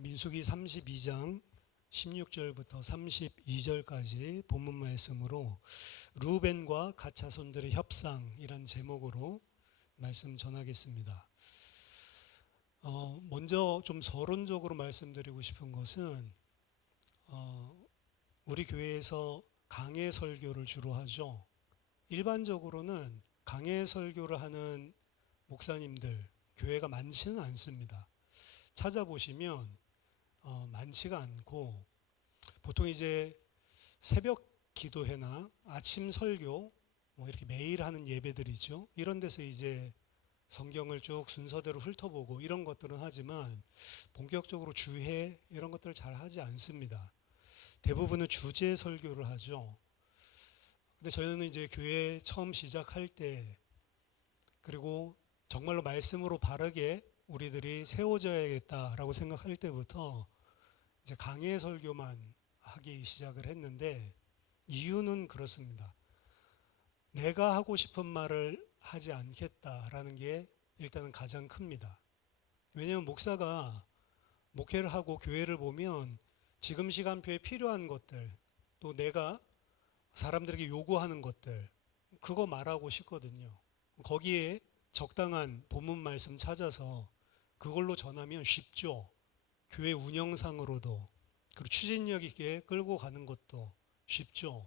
오늘 민수기 32장 16절부터 32절까지 본문 말씀으로 르우벤과 갓 자손들의 협상이란 제목으로 말씀 전하겠습니다. 먼저 좀 서론적으로 말씀드리고 싶은 것은 우리 교회에서 강해 설교를 주로 하죠. 일반적으로는 강해 설교를 하는 목사님들, 교회가 많지는 않습니다. 찾아보시면 많지가 않고 보통 이제 새벽 기도회나 아침 설교 뭐 이렇게 매일 하는 예배들이죠. 이런 데서 이제 성경을 쭉 순서대로 훑어보고 이런 것들은 하지만 본격적으로 주회 이런 것들을 잘 하지 않습니다. 대부분은 주제 설교를 하죠. 근데 저희는 이제 교회 처음 시작할 때 그리고 정말로 말씀으로 바르게 우리들이 세워져야겠다라고 생각할 때부터 이제 강해 설교만 하기 시작을 했는데 이유는 그렇습니다. 내가 하고 싶은 말을 하지 않겠다라는 게 일단은 가장 큽니다. 왜냐하면 목사가 목회를 하고 교회를 보면 지금 시간표에 필요한 것들 또 내가 사람들에게 요구하는 것들 그거 말하고 싶거든요. 거기에 적당한 본문 말씀 찾아서 그걸로 전하면 쉽죠. 교회 운영상으로도 그리고 추진력 있게 끌고 가는 것도 쉽죠.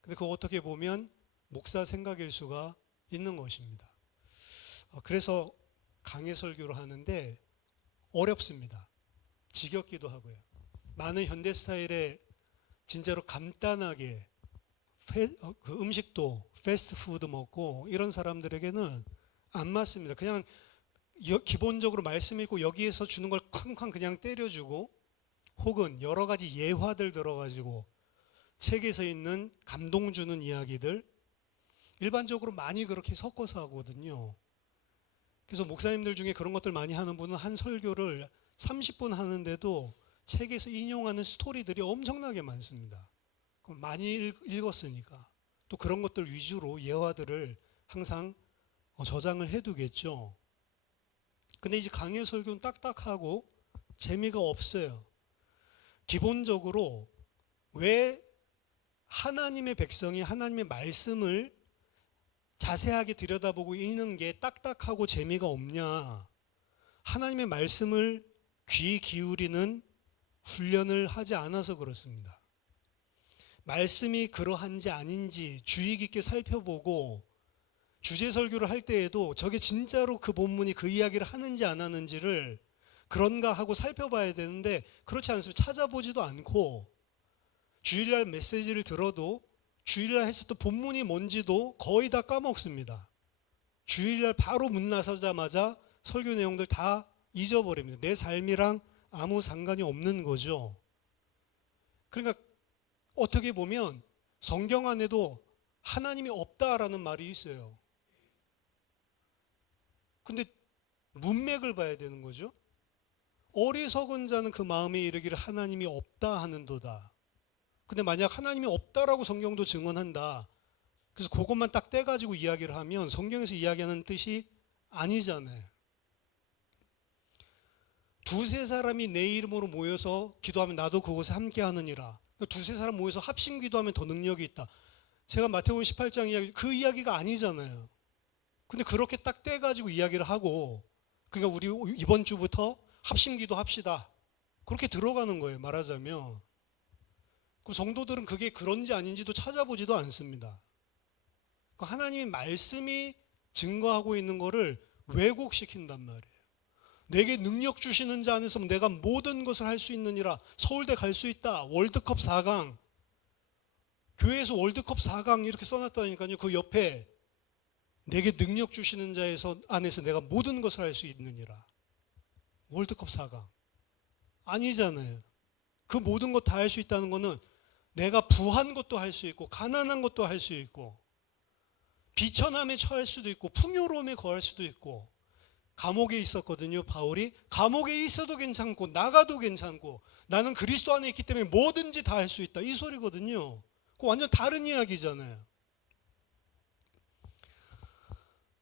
근데 그거 어떻게 보면 목사 생각일 수가 있는 것입니다. 그래서 강해 설교를 하는데 어렵습니다. 지겹기도 하고요. 많은 현대 스타일의 진짜로 간단하게 그 음식도 패스트푸드 먹고 이런 사람들에게는 안 맞습니다. 그냥 기본적으로 말씀 읽고 여기에서 주는 걸 쾅쾅 그냥 때려주고 혹은 여러 가지 예화들 들어가지고 책에서 있는 감동 주는 이야기들 일반적으로 많이 그렇게 섞어서 하거든요. 그래서 목사님들 중에 그런 것들 많이 하는 분은 한 설교를 30분 하는데도 책에서 인용하는 스토리들이 엄청나게 많습니다. 많이 읽었으니까 또 그런 것들 위주로 예화들을 항상 저장을 해두겠죠. 근데 이제 강해 설교는 딱딱하고 재미가 없어요. 기본적으로 왜 하나님의 백성이 하나님의 말씀을 자세하게 들여다보고 읽는 게 딱딱하고 재미가 없냐? 하나님의 말씀을 귀 기울이는 훈련을 하지 않아서 그렇습니다. 말씀이 그러한지 아닌지 주의 깊게 살펴보고 주제 설교를 할 때에도 저게 진짜로 그 본문이 그 이야기를 하는지 안 하는지를 그런가 하고 살펴봐야 되는데 그렇지 않습니다. 찾아보지도 않고 주일날 메시지를 들어도 주일날 했었던 본문이 뭔지도 거의 다 까먹습니다. 주일날 바로 문 나서자마자 설교 내용들 다 잊어버립니다. 내 삶이랑 아무 상관이 없는 거죠. 그러니까 어떻게 보면 성경 안에도 하나님이 없다라는 말이 있어요. 근데 문맥을 봐야 되는 거죠. 어리석은 자는 그 마음에 이르기를 하나님이 없다 하는도다. 근데 만약 하나님이 없다라고 성경도 증언한다. 그래서 그것만 딱 떼가지고 이야기를 하면 성경에서 이야기하는 뜻이 아니잖아요. 두세 사람이 내 이름으로 모여서 기도하면 나도 그곳에 함께 하느니라. 두세 사람 모여서 합심 기도하면 더 능력이 있다. 제가 마태복음 18장 이야기 그 이야기가 아니잖아요. 근데 그렇게 딱 떼가지고 이야기를 하고 그러니까 우리 이번 주부터 합심 기도 합시다. 그렇게 들어가는 거예요. 말하자면. 그럼 성도들은 그게 그런지 아닌지도 찾아보지도 않습니다. 하나님의 말씀이 증거하고 있는 거를 왜곡시킨단 말이에요. 내게 능력 주시는 자 안에서 내가 모든 것을 할 수 있느니라. 서울대 갈 수 있다. 월드컵 4강. 교회에서 월드컵 4강 이렇게 써놨다니까요. 그 옆에 내게 능력 주시는 자 안에서 내가 모든 것을 할 수 있느니라. 월드컵 4강. 아니잖아요. 그 모든 것 다 할 수 있다는 거는 내가 부한 것도 할 수 있고 가난한 것도 할 수 있고 비천함에 처할 수도 있고 풍요로움에 거할 수도 있고 감옥에 있었거든요. 바울이 감옥에 있어도 괜찮고 나가도 괜찮고 나는 그리스도 안에 있기 때문에 뭐든지 다 할 수 있다. 이 소리거든요. 그거 완전 다른 이야기잖아요.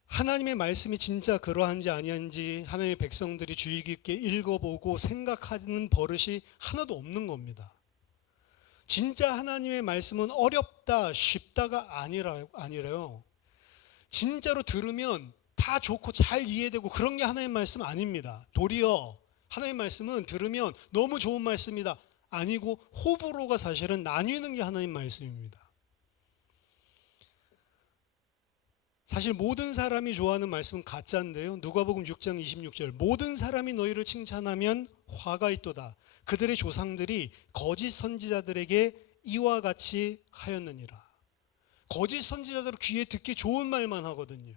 하나님의 말씀이 진짜 그러한지 아니한지 하나님의 백성들이 주의 깊게 읽어보고 생각하는 버릇이 하나도 없는 겁니다. 진짜 하나님의 말씀은 어렵다, 쉽다가 아니라요. 진짜로 들으면 다 좋고 잘 이해되고 그런 게 하나님의 말씀 아닙니다. 도리어 하나님의 말씀은 들으면 너무 좋은 말씀이다 아니고 호불호가 사실은 나뉘는 게 하나님의 말씀입니다. 사실 모든 사람이 좋아하는 말씀은 가짜인데요. 누가복음 6장 26절 모든 사람이 너희를 칭찬하면 화가 있도다. 그들의 조상들이 거짓 선지자들에게 이와 같이 하였느니라. 거짓 선지자들은 귀에 듣기 좋은 말만 하거든요.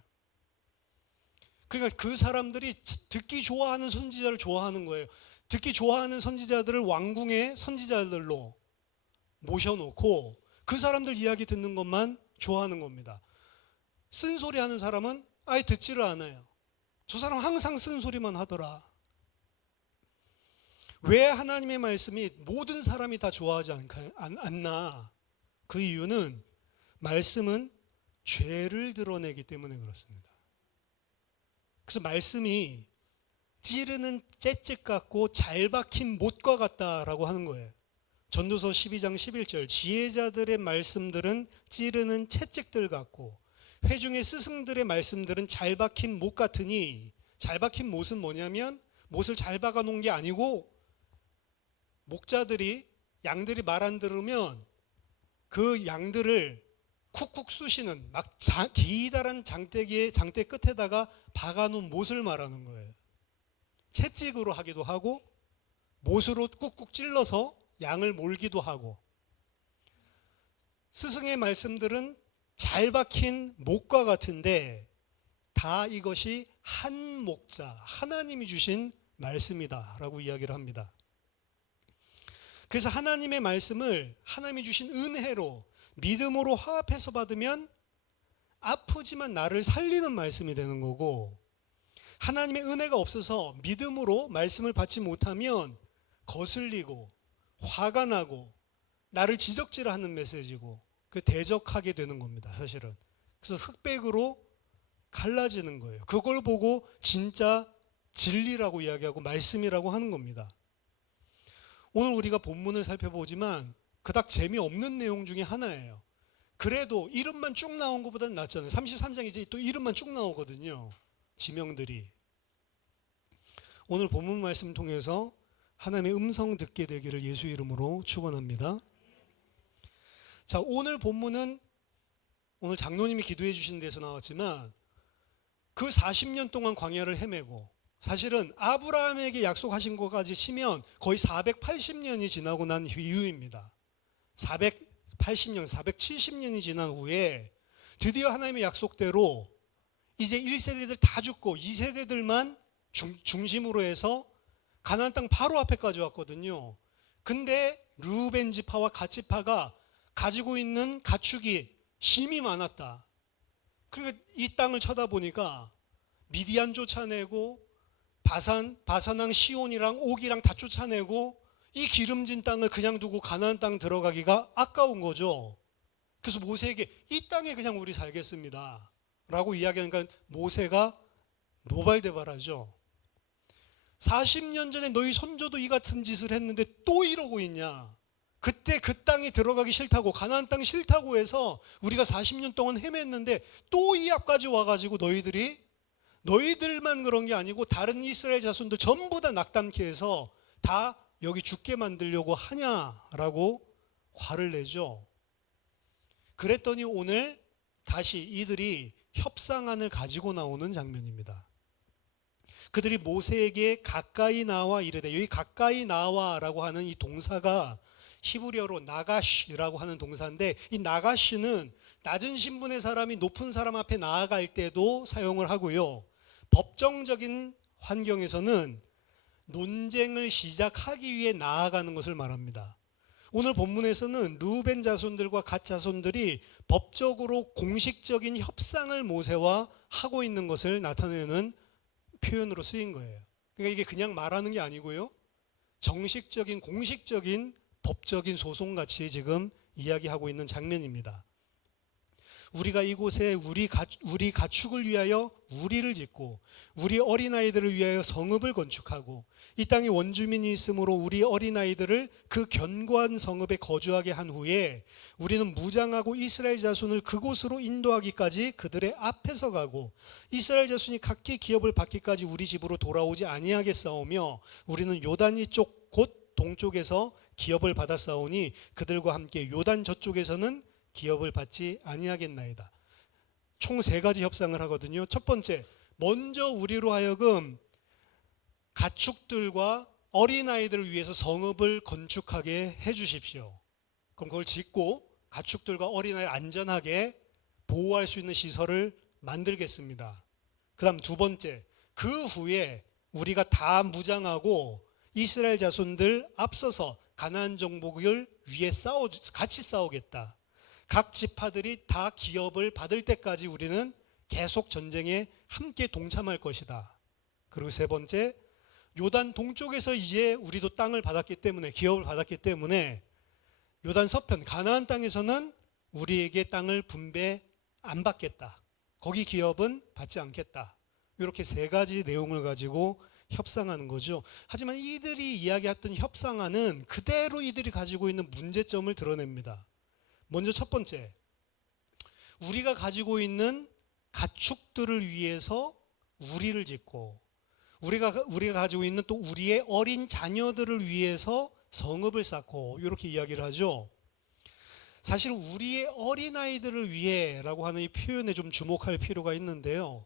그러니까 그 사람들이 듣기 좋아하는 선지자를 좋아하는 거예요. 듣기 좋아하는 선지자들을 왕궁의 선지자들로 모셔놓고 그 사람들 이야기 듣는 것만 좋아하는 겁니다. 쓴소리 하는 사람은 아예 듣지를 않아요. 저 사람 항상 쓴소리만 하더라. 왜 하나님의 말씀이 모든 사람이 다 좋아하지 않나? 그 이유는 말씀은 죄를 드러내기 때문에 그렇습니다. 그래서 말씀이 찌르는 째찍 같고 잘 박힌 못과 같다라고 하는 거예요. 전도서 12장 11절 지혜자들의 말씀들은 찌르는 채찍들 같고 회중의 스승들의 말씀들은 잘 박힌 못 같으니, 잘 박힌 못은 뭐냐면 못을 잘 박아 놓은 게 아니고 목자들이 양들이 말 안 들으면 그 양들을 쿡쿡 쑤시는 막 기다란 장대 끝에다가 박아 놓은 못을 말하는 거예요. 채찍으로 하기도 하고 못으로 꾹꾹 찔러서 양을 몰기도 하고, 스승의 말씀들은 잘 박힌 목과 같은데 다 이것이 한 목자, 하나님이 주신 말씀이다 라고 이야기를 합니다. 그래서 하나님의 말씀을 하나님이 주신 은혜로 믿음으로 화합해서 받으면 아프지만 나를 살리는 말씀이 되는 거고, 하나님의 은혜가 없어서 믿음으로 말씀을 받지 못하면 거슬리고 화가 나고 나를 지적질하는 메시지고 대적하게 되는 겁니다, 사실은. 그래서 흑백으로 갈라지는 거예요. 그걸 보고 진짜 진리라고 이야기하고 말씀이라고 하는 겁니다. 오늘 우리가 본문을 살펴보지만 그닥 재미없는 내용 중에 하나예요. 그래도 이름만 쭉 나온 것보다는 낫잖아요. 33장에 이제 또 이름만 쭉 나오거든요, 지명들이. 오늘 본문 말씀 통해서 하나님의 음성 듣게 되기를 예수 이름으로 축원합니다. 자, 오늘 본문은 오늘 장로님이 기도해 주신 데서 나왔지만 그 40년 동안 광야를 헤매고, 사실은 아브라함에게 약속하신 것까지 치면 거의 480년이 지나고 난 이후입니다. 480년, 470년이 지난 후에 드디어 하나님의 약속대로 이제 1세대들 다 죽고 2세대들만 중심으로 해서 가나안 땅 바로 앞에까지 왔거든요. 근데 르우벤 지파와 갓 지파가 가지고 있는 가축이 심이 많았다. 그러니까 이 땅을 쳐다보니까 미디안 쫓아내고 바산왕 시온이랑 옥이랑 다 쫓아내고 이 기름진 땅을 그냥 두고 가나안 땅 들어가기가 아까운 거죠. 그래서 모세에게 이 땅에 그냥 우리 살겠습니다 라고 이야기하니까 모세가 노발대발하죠. 40년 전에 너희 손조도 이 같은 짓을 했는데 또 이러고 있냐. 그때 그 땅이 들어가기 싫다고, 가나안 땅 싫다고 해서 우리가 40년 동안 헤맸는데 또 이 앞까지 와가지고 너희들만 그런 게 아니고 다른 이스라엘 자손들 전부 다 낙담케 해서 다 여기 죽게 만들려고 하냐라고 화를 내죠. 그랬더니 오늘 다시 이들이 협상안을 가지고 나오는 장면입니다. 그들이 모세에게 가까이 나와 이르되, 여기 가까이 나와라고 하는 이 동사가 히브리어로 나가시라고 하는 동사인데, 이 나가시는 낮은 신분의 사람이 높은 사람 앞에 나아갈 때도 사용을 하고요, 법정적인 환경에서는 논쟁을 시작하기 위해 나아가는 것을 말합니다. 오늘 본문에서는 르우벤 자손들과 갓 자손들이 법적으로 공식적인 협상을 모세와 하고 있는 것을 나타내는 표현으로 쓰인 거예요. 그러니까 이게 그냥 말하는 게 아니고요, 정식적인 공식적인 법적인 소송같이 지금 이야기하고 있는 장면입니다. 우리가 이곳에 우리 가축을 위하여 우리를 짓고 우리 어린아이들을 위하여 성읍을 건축하고 이 땅에 원주민이 있으므로 우리 어린아이들을 그 견고한 성읍에 거주하게 한 후에 우리는 무장하고 이스라엘 자손을 그곳으로 인도하기까지 그들의 앞에서 가고 이스라엘 자손이 각기 기업을 받기까지 우리 집으로 돌아오지 아니하겠사오며 우리는 요단 이쪽 곧 동쪽에서 기업을 받았사오니 그들과 함께 요단 저쪽에서는 기업을 받지 아니하겠나이다. 총 3가지 협상을 하거든요. 첫 번째, 먼저 우리로 하여금 가축들과 어린아이들을 위해서 성읍을 건축하게 해 주십시오. 그럼 그걸 짓고 가축들과 어린아이를 안전하게 보호할 수 있는 시설을 만들겠습니다. 그 다음 2번째, 그 후에 우리가 다 무장하고 이스라엘 자손들 앞서서 가나안 정복을 위해 같이 싸우겠다. 각 지파들이 다 기업을 받을 때까지 우리는 계속 전쟁에 함께 동참할 것이다. 그리고 3번째, 요단 동쪽에서 이제 우리도 땅을 받았기 때문에, 기업을 받았기 때문에 요단 서편 가나안 땅에서는 우리에게 땅을 분배 안 받겠다. 거기 기업은 받지 않겠다. 이렇게 3가지 내용을 가지고 협상하는 거죠. 하지만 이들이 이야기했던 협상안은 그대로 이들이 가지고 있는 문제점을 드러냅니다. 먼저 첫 번째, 우리가 가지고 있는 가축들을 위해서 우리를 짓고 우리가 가지고 있는 또 우리의 어린 자녀들을 위해서 성읍을 쌓고 이렇게 이야기를 하죠. 사실 우리의 어린아이들을 위해라고 하는 이 표현에 좀 주목할 필요가 있는데요.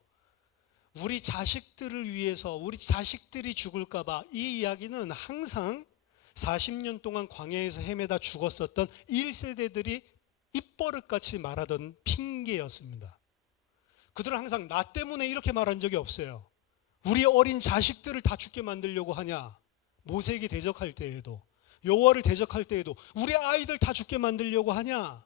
우리 자식들을 위해서 우리 자식들이 죽을까 봐 이 이야기는 항상 40년 동안 광야에서 헤매다 죽었었던 1세대들이 입버릇같이 말하던 핑계였습니다. 그들은 항상 나 때문에 이렇게 말한 적이 없어요. 우리 어린 자식들을 다 죽게 만들려고 하냐? 모세에게 대적할 때에도, 여호와를 대적할 때에도 우리 아이들 다 죽게 만들려고 하냐?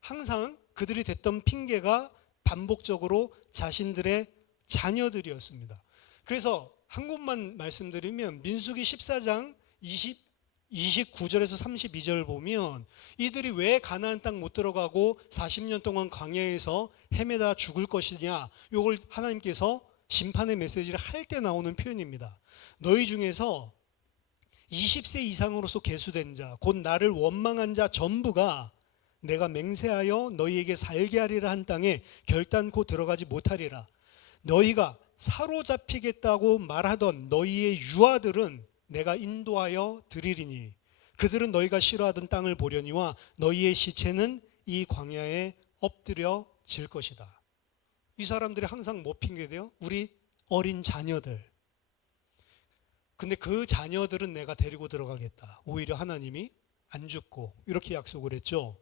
항상 그들이 댔던 핑계가 반복적으로 자신들의 자녀들이었습니다. 그래서 한 곳만 말씀드리면 민수기 14장 29절에서 32절 보면 이들이 왜 가나안 땅 못 들어가고 40년 동안 광야에서 헤매다 죽을 것이냐, 이걸 하나님께서 심판의 메시지를 할 때 나오는 표현입니다. 너희 중에서 20세 이상으로서 계수된 자, 곧 나를 원망한 자 전부가 내가 맹세하여 너희에게 살게 하리라 한 땅에 결단코 들어가지 못하리라. 너희가 사로잡히겠다고 말하던 너희의 유아들은 내가 인도하여 드리리니 그들은 너희가 싫어하던 땅을 보려니와 너희의 시체는 이 광야에 엎드려질 것이다. 이 사람들이 항상 뭐 핑계대요? 우리 어린 자녀들. 근데 그 자녀들은 내가 데리고 들어가겠다. 오히려 하나님이 안 죽고 이렇게 약속을 했죠.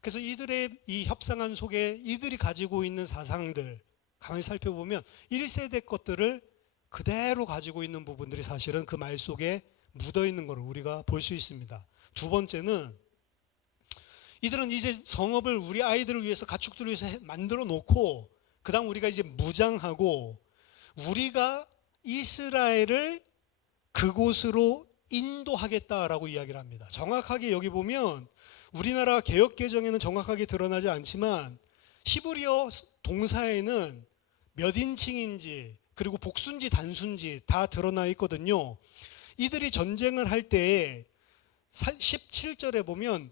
그래서 이들의 이 협상안 속에 이들이 가지고 있는 사상들 가만히 살펴보면 1세대 것들을 그대로 가지고 있는 부분들이 사실은 그 말 속에 묻어 있는 것을 우리가 볼 수 있습니다. 2번째는 이들은 이제 성읍을 우리 아이들을 위해서 가축들을 위해서 만들어 놓고 그 다음 우리가 이제 무장하고 우리가 이스라엘을 그곳으로 인도하겠다라고 이야기를 합니다. 정확하게 여기 보면 우리나라 개역개정에는 정확하게 드러나지 않지만 히브리어 동사에는 몇 인칭인지 그리고 복수인지 단수인지 다 드러나 있거든요. 이들이 전쟁을 할 때 17절에 보면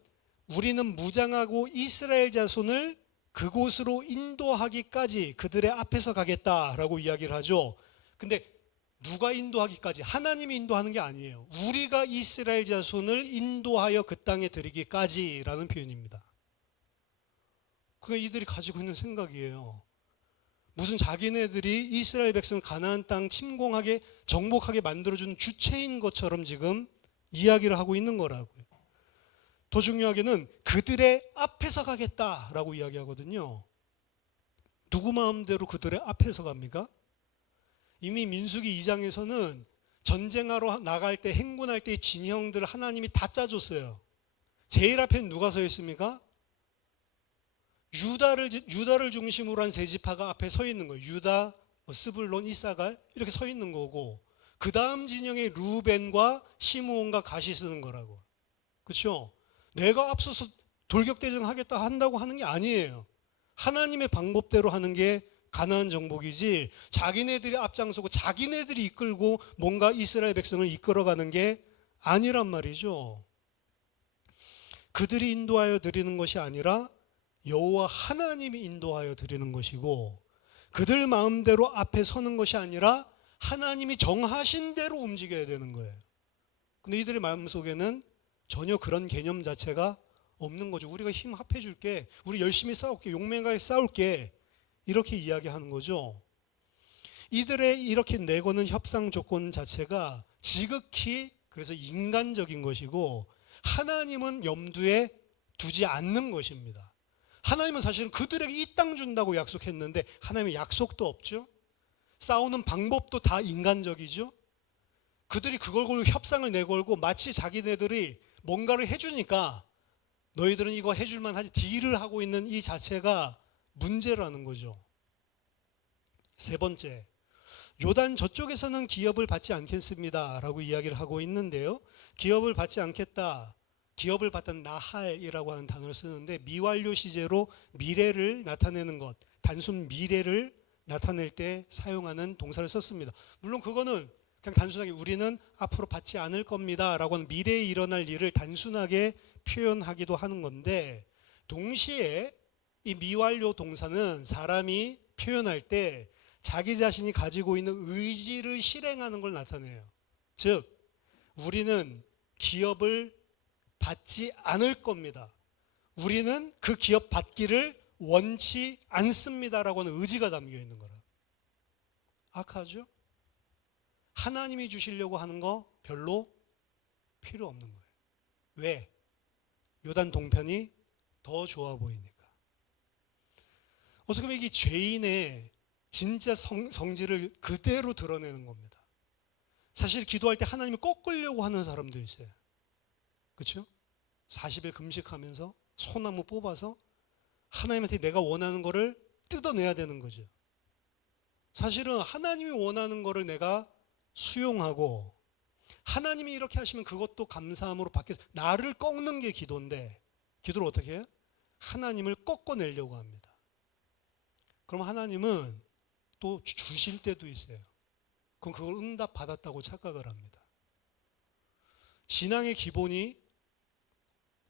우리는 무장하고 이스라엘 자손을 그곳으로 인도하기까지 그들의 앞에서 가겠다라고 이야기를 하죠. 근데 누가 인도하기까지? 하나님이 인도하는 게 아니에요. 우리가 이스라엘 자손을 인도하여 그 땅에 들이기까지라는 표현입니다. 그게 이들이 가지고 있는 생각이에요. 무슨 자기네들이 이스라엘 백성 가나안 땅 침공하게 정복하게 만들어주는 주체인 것처럼 지금 이야기를 하고 있는 거라고요. 더 중요하게는 그들의 앞에서 가겠다라고 이야기하거든요. 누구 마음대로 그들의 앞에서 갑니까? 이미 민수기 2장에서는 전쟁하러 나갈 때 행군할 때의 진영들을 하나님이 다 짜줬어요. 제일 앞에는 누가 서 있습니까? 유다를 중심으로 한 세 지파가 앞에 서 있는 거예요. 유다, 스불론, 이사갈 이렇게 서 있는 거고 그 다음 진영에 루벤과 시므온과 갓이 쓰는 거라고. 그렇죠? 내가 앞서서 돌격대전 하겠다 한다고 하는 게 아니에요. 하나님의 방법대로 하는 게 가나안 정복이지 자기네들이 앞장서고 자기네들이 이끌고 뭔가 이스라엘 백성을 이끌어가는 게 아니란 말이죠. 그들이 인도하여 드리는 것이 아니라 여호와 하나님이 인도하여 드리는 것이고, 그들 마음대로 앞에 서는 것이 아니라 하나님이 정하신 대로 움직여야 되는 거예요. 근데 이들의 마음속에는 전혀 그런 개념 자체가 없는 거죠. 우리가 힘 합해 줄게, 우리 열심히 싸울게, 용맹하게 싸울게, 이렇게 이야기하는 거죠. 이들의 이렇게 내거는 협상 조건 자체가 지극히 그래서 인간적인 것이고, 하나님은 염두에 두지 않는 것입니다. 하나님은 사실은 그들에게 이 땅 준다고 약속했는데 하나님의 약속도 없죠. 싸우는 방법도 다 인간적이죠. 그들이 그걸 걸고 협상을 내걸고 마치 자기네들이 뭔가를 해주니까 너희들은 이거 해줄만 하지, 딜을 하고 있는 이 자체가 문제라는 거죠. 세 번째, 요단 저쪽에서는 기업을 받지 않겠습니다 라고 이야기를 하고 있는데요, 기업을 받지 않겠다, 기업을 받던 나할이라고 하는 단어를 쓰는데 미완료 시제로 미래를 나타내는 것, 단순 미래를 나타낼 때 사용하는 동사를 썼습니다. 물론 그거는 그냥 단순하게 우리는 앞으로 받지 않을 겁니다 라고 하는 미래에 일어날 일을 단순하게 표현하기도 하는 건데, 동시에 이 미완료 동사는 사람이 표현할 때 자기 자신이 가지고 있는 의지를 실행하는 걸 나타내요. 즉, 우리는 기업을 받지 않을 겁니다, 우리는 그 기업 받기를 원치 않습니다라고 하는 의지가 담겨 있는 거라. 악하죠? 하나님이 주시려고 하는 거 별로 필요 없는 거예요. 왜? 요단 동편이 더 좋아 보이니까. 어떻게 보면 이게 죄인의 진짜 성질을 그대로 드러내는 겁니다. 사실 기도할 때 하나님을 꺾으려고 하는 사람도 있어요. 그렇죠? 40일 금식하면서 소나무 뽑아서 하나님한테 내가 원하는 거를 뜯어내야 되는 거죠. 사실은 하나님이 원하는 거를 내가 수용하고 하나님이 이렇게 하시면 그것도 감사함으로 받겠어, 나를 꺾는 게 기도인데, 기도를 어떻게 해요? 하나님을 꺾어내려고 합니다. 그럼 하나님은 또 주실 때도 있어요. 그럼 그걸 응답 받았다고 착각을 합니다. 신앙의 기본이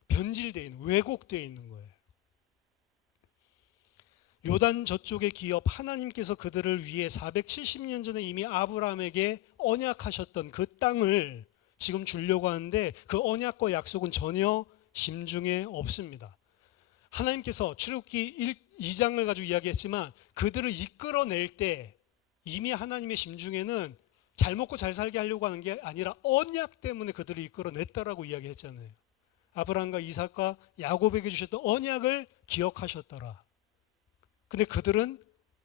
변질되어 있는, 왜곡되어 있는 거예요. 요단 저쪽의 기업, 하나님께서 그들을 위해 470년 전에 이미 아브라함에게 언약하셨던 그 땅을 지금 주려고 하는데, 그 언약과 약속은 전혀 심중에 없습니다. 하나님께서 출애굽기 2장을 가지고 이야기했지만 그들을 이끌어낼 때 이미 하나님의 심중에는 잘 먹고 잘 살게 하려고 하는 게 아니라 언약 때문에 그들을 이끌어냈다라고 이야기했잖아요. 아브라함과 이삭과 야곱에게 주셨던 언약을 기억하셨더라. 근데 그들은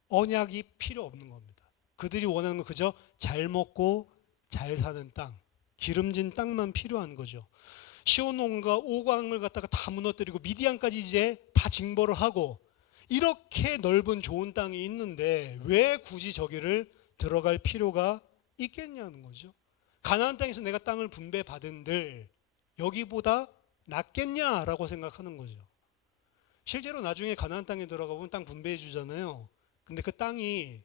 언약이 필요 없는 겁니다. 그들이 원하는 건 그저 잘 먹고 잘 사는 땅, 기름진 땅만 필요한 거죠. 시온온과 오광을 갖다가 다 무너뜨리고 미디안까지 이제 다 징벌을 하고 이렇게 넓은 좋은 땅이 있는데 왜 굳이 저기를 들어갈 필요가 있겠냐는 거죠. 가나안 땅에서 내가 땅을 분배받은들 여기보다 낫겠냐라고 생각하는 거죠. 실제로 나중에 가나안 땅에 들어가 보면 땅 분배해 주잖아요. 근데 그 땅이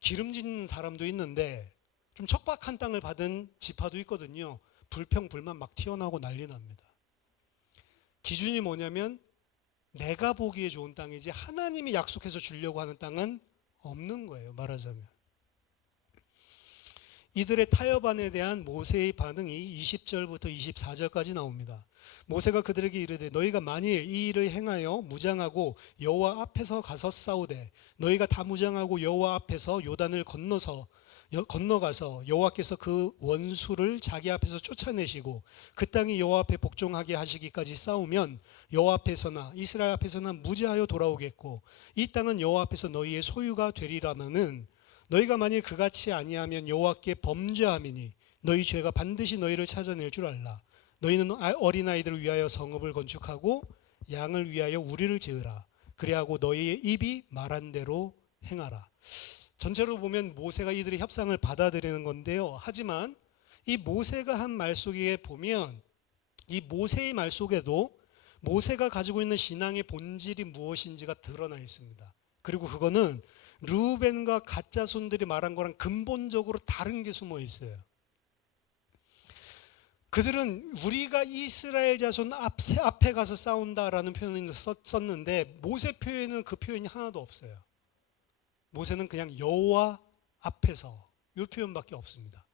기름진 사람도 있는데 좀 척박한 땅을 받은 지파도 있거든요. 불평 불만 막 튀어나오고 난리 납니다. 기준이 뭐냐면 내가 보기에 좋은 땅이지 하나님이 약속해서 주려고 하는 땅은 없는 거예요, 말하자면. 이들의 타협안에 대한 모세의 반응이 20절부터 24절까지 나옵니다. 모세가 그들에게 이르되 너희가 만일 이 일을 행하여 무장하고 여호와 앞에서 가서 싸우되 너희가 다 무장하고 여호와 앞에서 요단을 건너가서 여호와께서 그 원수를 자기 앞에서 쫓아내시고 그 땅이 여호와 앞에 복종하게 하시기까지 싸우면 여호와 앞에서나 이스라엘 앞에서나 무죄하여 돌아오겠고 이 땅은 여호와 앞에서 너희의 소유가 되리라마는 너희가 만일 그같이 아니하면 여호와께 범죄함이니 너희 죄가 반드시 너희를 찾아낼 줄 알라. 너희는 어린아이들을 위하여 성읍을 건축하고 양을 위하여 우리를 지으라. 그리하고 너희의 입이 말한 대로 행하라. 전체로 보면 모세가 이들의 협상을 받아들이는 건데요. 하지만 이 모세가 한 말 속에 보면 이 모세의 말 속에도 모세가 가지고 있는 신앙의 본질이 무엇인지가 드러나 있습니다. 그리고 그거는 르우벤과 갓 자손들이 말한 거랑 근본적으로 다른 게 숨어 있어요. 그들은 우리가 이스라엘 자손 앞에 가서 싸운다라는 표현을 썼는데 모세 표현은 그 표현이 하나도 없어요. 모세는 그냥 여호와 앞에서 이 표현밖에 없습니다.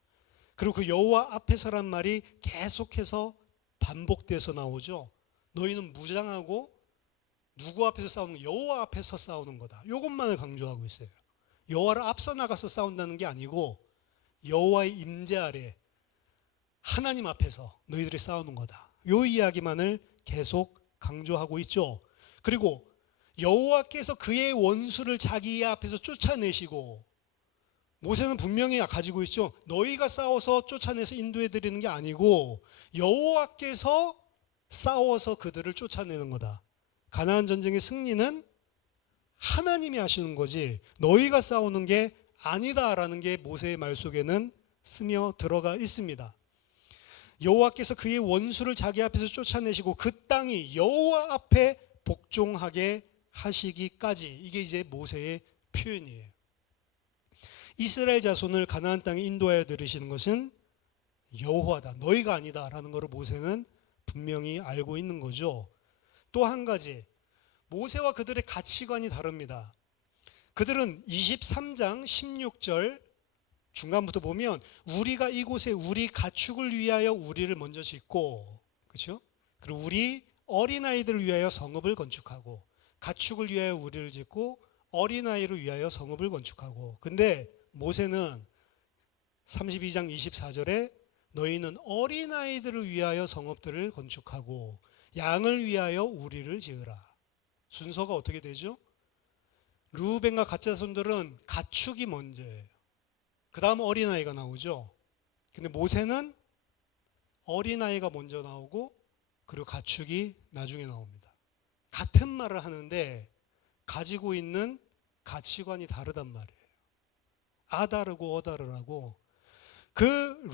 그리고 그 여호와 앞에서란 말이 계속해서 반복돼서 나오죠. 너희는 무장하고 누구 앞에서 싸우는 거? 여호와 앞에서 싸우는 거다. 이것만을 강조하고 있어요. 여호와를 앞서 나가서 싸운다는 게 아니고 여호와의 임재 아래 하나님 앞에서 너희들이 싸우는 거다. 이 이야기만을 계속 강조하고 있죠. 그리고 여호와께서 그의 원수를 자기 앞에서 쫓아내시고, 모세는 분명히 가지고 있죠. 너희가 싸워서 쫓아내서 인도해 드리는 게 아니고 여호와께서 싸워서 그들을 쫓아내는 거다. 가나안 전쟁의 승리는 하나님이 하시는 거지 너희가 싸우는 게 아니다라는 게 모세의 말 속에는 스며 들어가 있습니다. 여호와께서 그의 원수를 자기 앞에서 쫓아내시고 그 땅이 여호와 앞에 복종하게 하시기까지, 이게 이제 모세의 표현이에요. 이스라엘 자손을 가나안 땅에 인도하여 들으시는 것은 여호와다, 너희가 아니다라는 것을 모세는 분명히 알고 있는 거죠. 또 한 가지, 모세와 그들의 가치관이 다릅니다. 그들은 23장 16절 중간부터 보면 우리가 이곳에 우리 가축을 위하여 우리를 먼저 짓고, 그렇죠? 그리고 우리 어린아이들을 위하여 성읍을 건축하고, 가축을 위하여 우리를 짓고 어린아이를 위하여 성읍을 건축하고. 근데 모세는 32장 24절에 너희는 어린아이들을 위하여 성읍들을 건축하고 양을 위하여 우리를 지으라. 순서가 어떻게 되죠? 르우벤과 갓 자손들은 가축이 먼저예요. 그 다음 어린아이가 나오죠. 근데 모세는 어린아이가 먼저 나오고 그리고 가축이 나중에 나옵니다. 같은 말을 하는데 가지고 있는 가치관이 다르단 말이에요. 아다르고 어다르라고. 그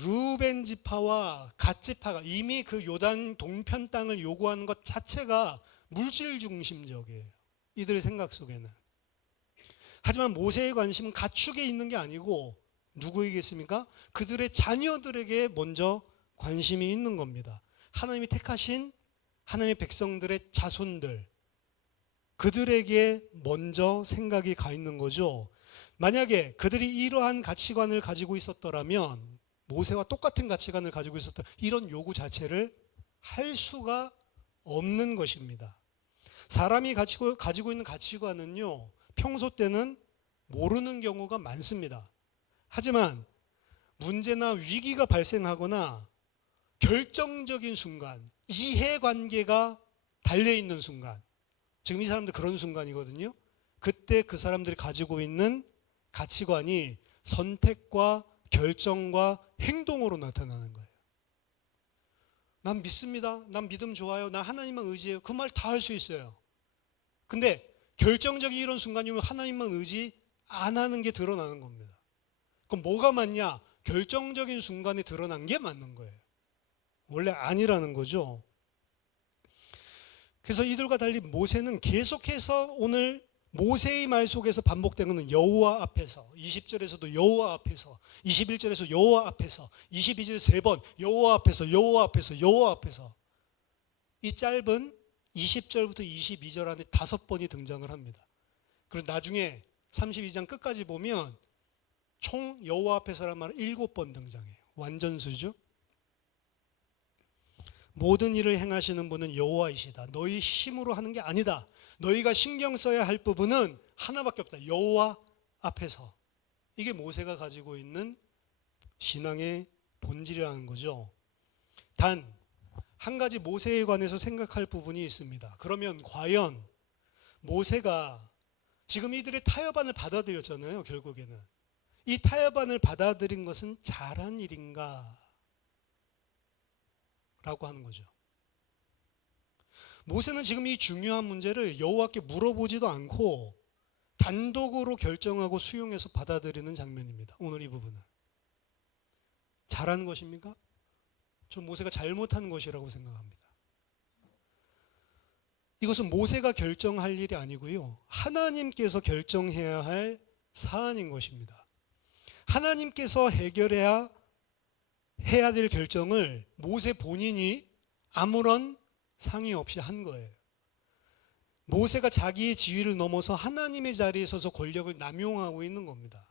르우벤 지파와 갓 지파가 이미 그 요단 동편 땅을 요구하는 것 자체가 물질 중심적이에요. 이들의 생각 속에는. 하지만 모세의 관심은 가축에 있는 게 아니고 누구이겠습니까? 그들의 자녀들에게 먼저 관심이 있는 겁니다. 하나님이 택하신 하나님의 백성들의 자손들, 그들에게 먼저 생각이 가 있는 거죠. 만약에 그들이 이러한 가치관을 가지고 있었더라면, 모세와 똑같은 가치관을 가지고 있었더라면 이런 요구 자체를 할 수가 없는 것입니다. 사람이 가지고 있는 가치관은요, 평소 때는 모르는 경우가 많습니다. 하지만 문제나 위기가 발생하거나 결정적인 순간, 이해관계가 달려있는 순간, 지금 이 사람들 그런 순간이거든요. 그때 그 사람들이 가지고 있는 가치관이 선택과 결정과 행동으로 나타나는 거예요. 난 믿습니다. 난 믿음 좋아요. 난 하나님만 의지해요. 그 말 다 할 수 있어요. 근데 결정적인 이런 순간이면 하나님만 의지 안 하는 게 드러나는 겁니다. 그럼 뭐가 맞냐? 결정적인 순간에 드러난 게 맞는 거예요. 원래 아니라는 거죠. 그래서 이들과 달리 모세는 계속해서 오늘 모세의 말 속에서 반복된 것은 여호와 앞에서, 20절에서도 여호와 앞에서, 21절에서 여호와 앞에서, 22절에 3번 여호와 앞에서, 여호와 앞에서, 여호와 앞에서. 이 짧은 20절부터 22절 안에 5번이 등장을 합니다. 그리고 나중에 32장 끝까지 보면 총 여호와 앞에서란 말은 7번 등장해요. 완전수죠. 모든 일을 행하시는 분은 여호와이시다. 너희 힘으로 하는 게 아니다. 너희가 신경 써야 할 부분은 하나밖에 없다. 여호와 앞에서. 이게 모세가 가지고 있는 신앙의 본질이라는 거죠. 단 한 가지 모세에 관해서 생각할 부분이 있습니다. 그러면 과연 모세가 지금 이들의 타협안을 받아들였잖아요. 결국에는 이 타협안을 받아들인 것은 잘한 일인가? 라고 하는 거죠. 모세는 지금 이 중요한 문제를 여호와께 물어보지도 않고 단독으로 결정하고 수용해서 받아들이는 장면입니다. 오늘 이 부분은. 잘한 것입니까? 전 모세가 잘못한 것이라고 생각합니다. 이것은 모세가 결정할 일이 아니고요. 하나님께서 결정해야 할 사안인 것입니다. 하나님께서 해결해야 될 결정을 모세 본인이 아무런 상의 없이 한 거예요. 모세가 자기의 지위를 넘어서 하나님의 자리에 서서 권력을 남용하고 있는 겁니다.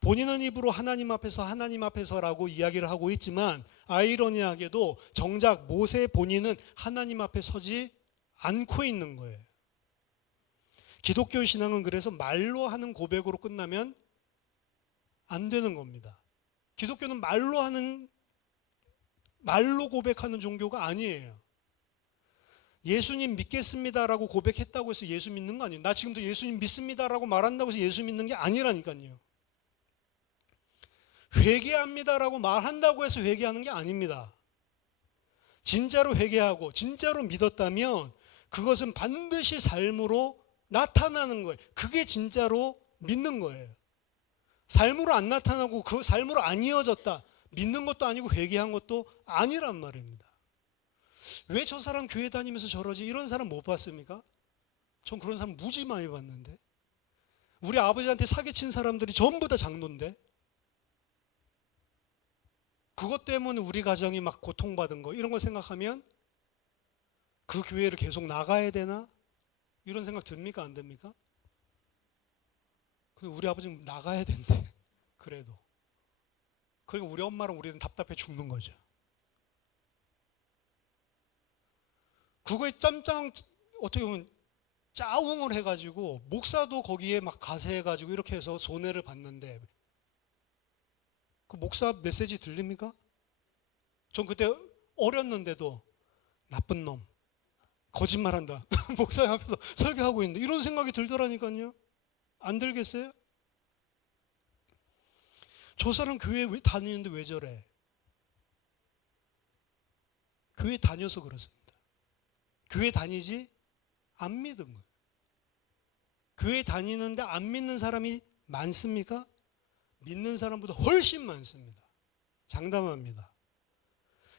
본인은 입으로 하나님 앞에서라고 이야기를 하고 있지만 아이러니하게도 정작 모세 본인은 하나님 앞에 서지 않고 있는 거예요. 기독교 신앙은 그래서 말로 하는 고백으로 끝나면 안 되는 겁니다. 기독교는 말로 고백하는 종교가 아니에요. 예수님 믿겠습니다라고 고백했다고 해서 예수 믿는 거 아니에요. 나 지금도 예수님 믿습니다라고 말한다고 해서 예수 믿는 게 아니라니까요. 회개합니다라고 말한다고 해서 회개하는 게 아닙니다. 진짜로 회개하고 진짜로 믿었다면 그것은 반드시 삶으로 나타나는 거예요. 그게 진짜로 믿는 거예요. 삶으로 안 나타나고 그 삶으로 안 이어졌다. 믿는 것도 아니고 회개한 것도 아니란 말입니다. 왜 저 사람 교회 다니면서 저러지? 이런 사람 못 봤습니까? 전 그런 사람 무지 많이 봤는데. 우리 아버지한테 사기친 사람들이 전부 다 장로인데. 그것 때문에 우리 가정이 막 고통받은 거 이런 거 생각하면 그 교회를 계속 나가야 되나? 이런 생각 듭니까? 안 듭니까? 근데 우리 아버지는 나가야 된대. 그래도. 그리고 우리 엄마랑 우리는 답답해 죽는 거죠. 그거에 어떻게 보면 짜웅을 해가지고 목사도 거기에 막 가세해가지고 이렇게 해서 손해를 봤는데 그 목사 메시지 들립니까? 전 그때 어렸는데도 나쁜 놈, 거짓말한다. 목사 앞에서 설교하고 있는데 이런 생각이 들더라니까요. 안 들겠어요? 저 사람 교회 왜 다니는데 왜 저래? 교회 다녀서 그렇습니다. 교회 다니지 안 믿은 거예요. 교회 다니는데 안 믿는 사람이 많습니까? 믿는 사람보다 훨씬 많습니다. 장담합니다.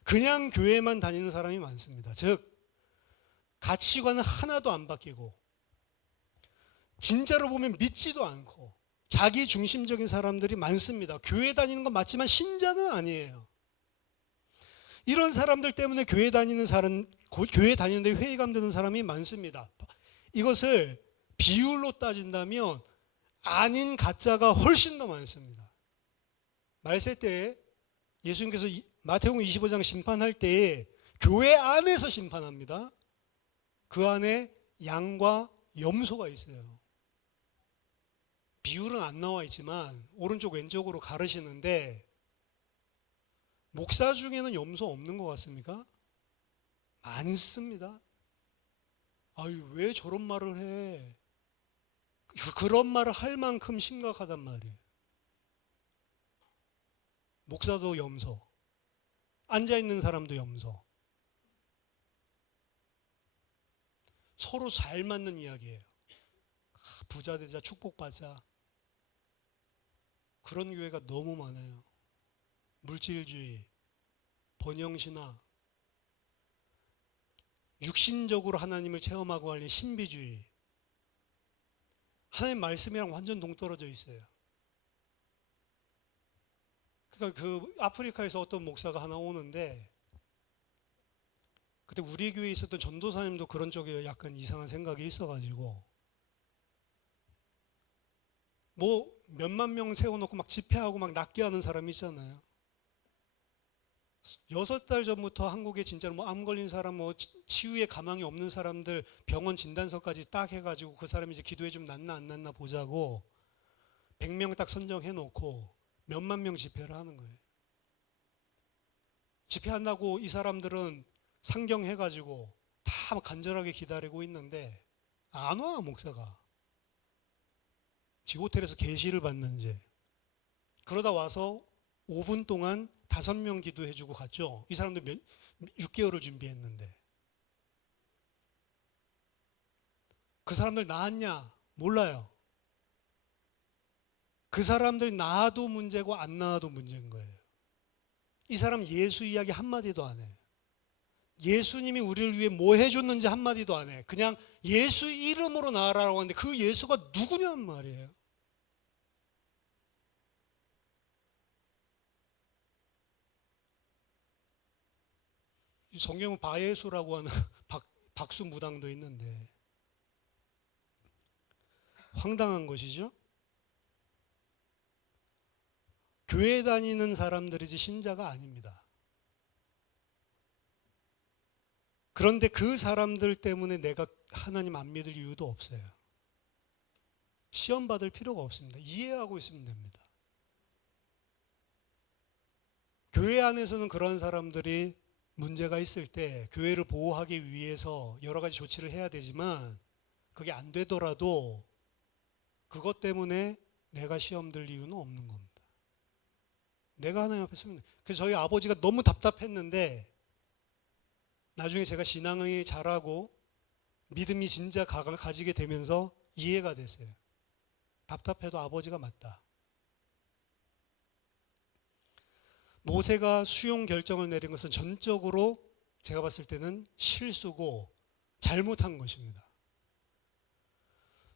그냥 교회만 다니는 사람이 많습니다. 즉 가치관은 하나도 안 바뀌고 진짜로 보면 믿지도 않고 자기 중심적인 사람들이 많습니다. 교회 다니는 건 맞지만 신자는 아니에요. 이런 사람들 때문에 교회 다니는데 회의감 드는 사람이 많습니다. 이것을 비율로 따진다면 아닌 가짜가 훨씬 더 많습니다. 말세 때에 예수님께서 마태복음 25장 심판할 때에 교회 안에서 심판합니다. 그 안에 양과 염소가 있어요. 비율은 안 나와 있지만 오른쪽 왼쪽으로 가르시는데 목사 중에는 염소 없는 것 같습니까? 많습니다. 아유, 왜 저런 말을 해? 그런 말을 할 만큼 심각하단 말이에요. 목사도 염소, 앉아있는 사람도 염소. 서로 잘 맞는 이야기예요. 부자 되자, 축복받자. 그런 교회가 너무 많아요. 물질주의, 번영신화, 육신적으로 하나님을 체험하고 하는 신비주의. 하나님 말씀이랑 완전 동떨어져 있어요. 그러니까 그 아프리카에서 어떤 목사가 하나 오는데 그때 우리 교회에 있었던 전도사님도 그런 쪽에 약간 이상한 생각이 있어가지고 뭐 몇만 명 세워놓고 막 집회하고 막 낫게 하는 사람이 있잖아요. 6달 전부터 한국에 진짜로 뭐 암 걸린 사람, 뭐 치유에 가망이 없는 사람들 병원 진단서까지 딱 해가지고 그 사람이 이제 기도해 주면 낫나 안 낫나 보자고 100명 딱 선정해 놓고 몇만 명 집회를 하는 거예요. 집회한다고 이 사람들은 상경해가지고 다 간절하게 기다리고 있는데 안 와, 목사가. 지호텔에서 계시를 받는지. 그러다 와서 5분 동안 5명 기도해주고 갔죠. 이 사람들 6개월을 준비했는데. 그 사람들 나았냐? 몰라요. 그 사람들 나아도 문제고 안 나아도 문제인 거예요. 이 사람 예수 이야기 한마디도 안 해요. 예수님이 우리를 위해 뭐 해줬는지 한마디도 안 해. 그냥 예수 이름으로 나아라라고 하는데 그 예수가 누구냔 말이에요. 성경은 바예수라고 하는 박수 무당도 있는데 황당한 것이죠. 교회 다니는 사람들이지 신자가 아닙니다. 그런데 그 사람들 때문에 내가 하나님 안 믿을 이유도 없어요. 시험 받을 필요가 없습니다. 이해하고 있으면 됩니다. 교회 안에서는 그런 사람들이 문제가 있을 때 교회를 보호하기 위해서 여러 가지 조치를 해야 되지만 그게 안 되더라도 그것 때문에 내가 시험 들 이유는 없는 겁니다. 내가 하나님 앞에 서면. 그래서 저희 아버지가 너무 답답했는데 나중에 제가 신앙이 자라고 믿음이 진짜 가지게 되면서 이해가 됐어요. 답답해도 아버지가 맞다. 모세가 수용 결정을 내린 것은 전적으로 제가 봤을 때는 실수고 잘못한 것입니다.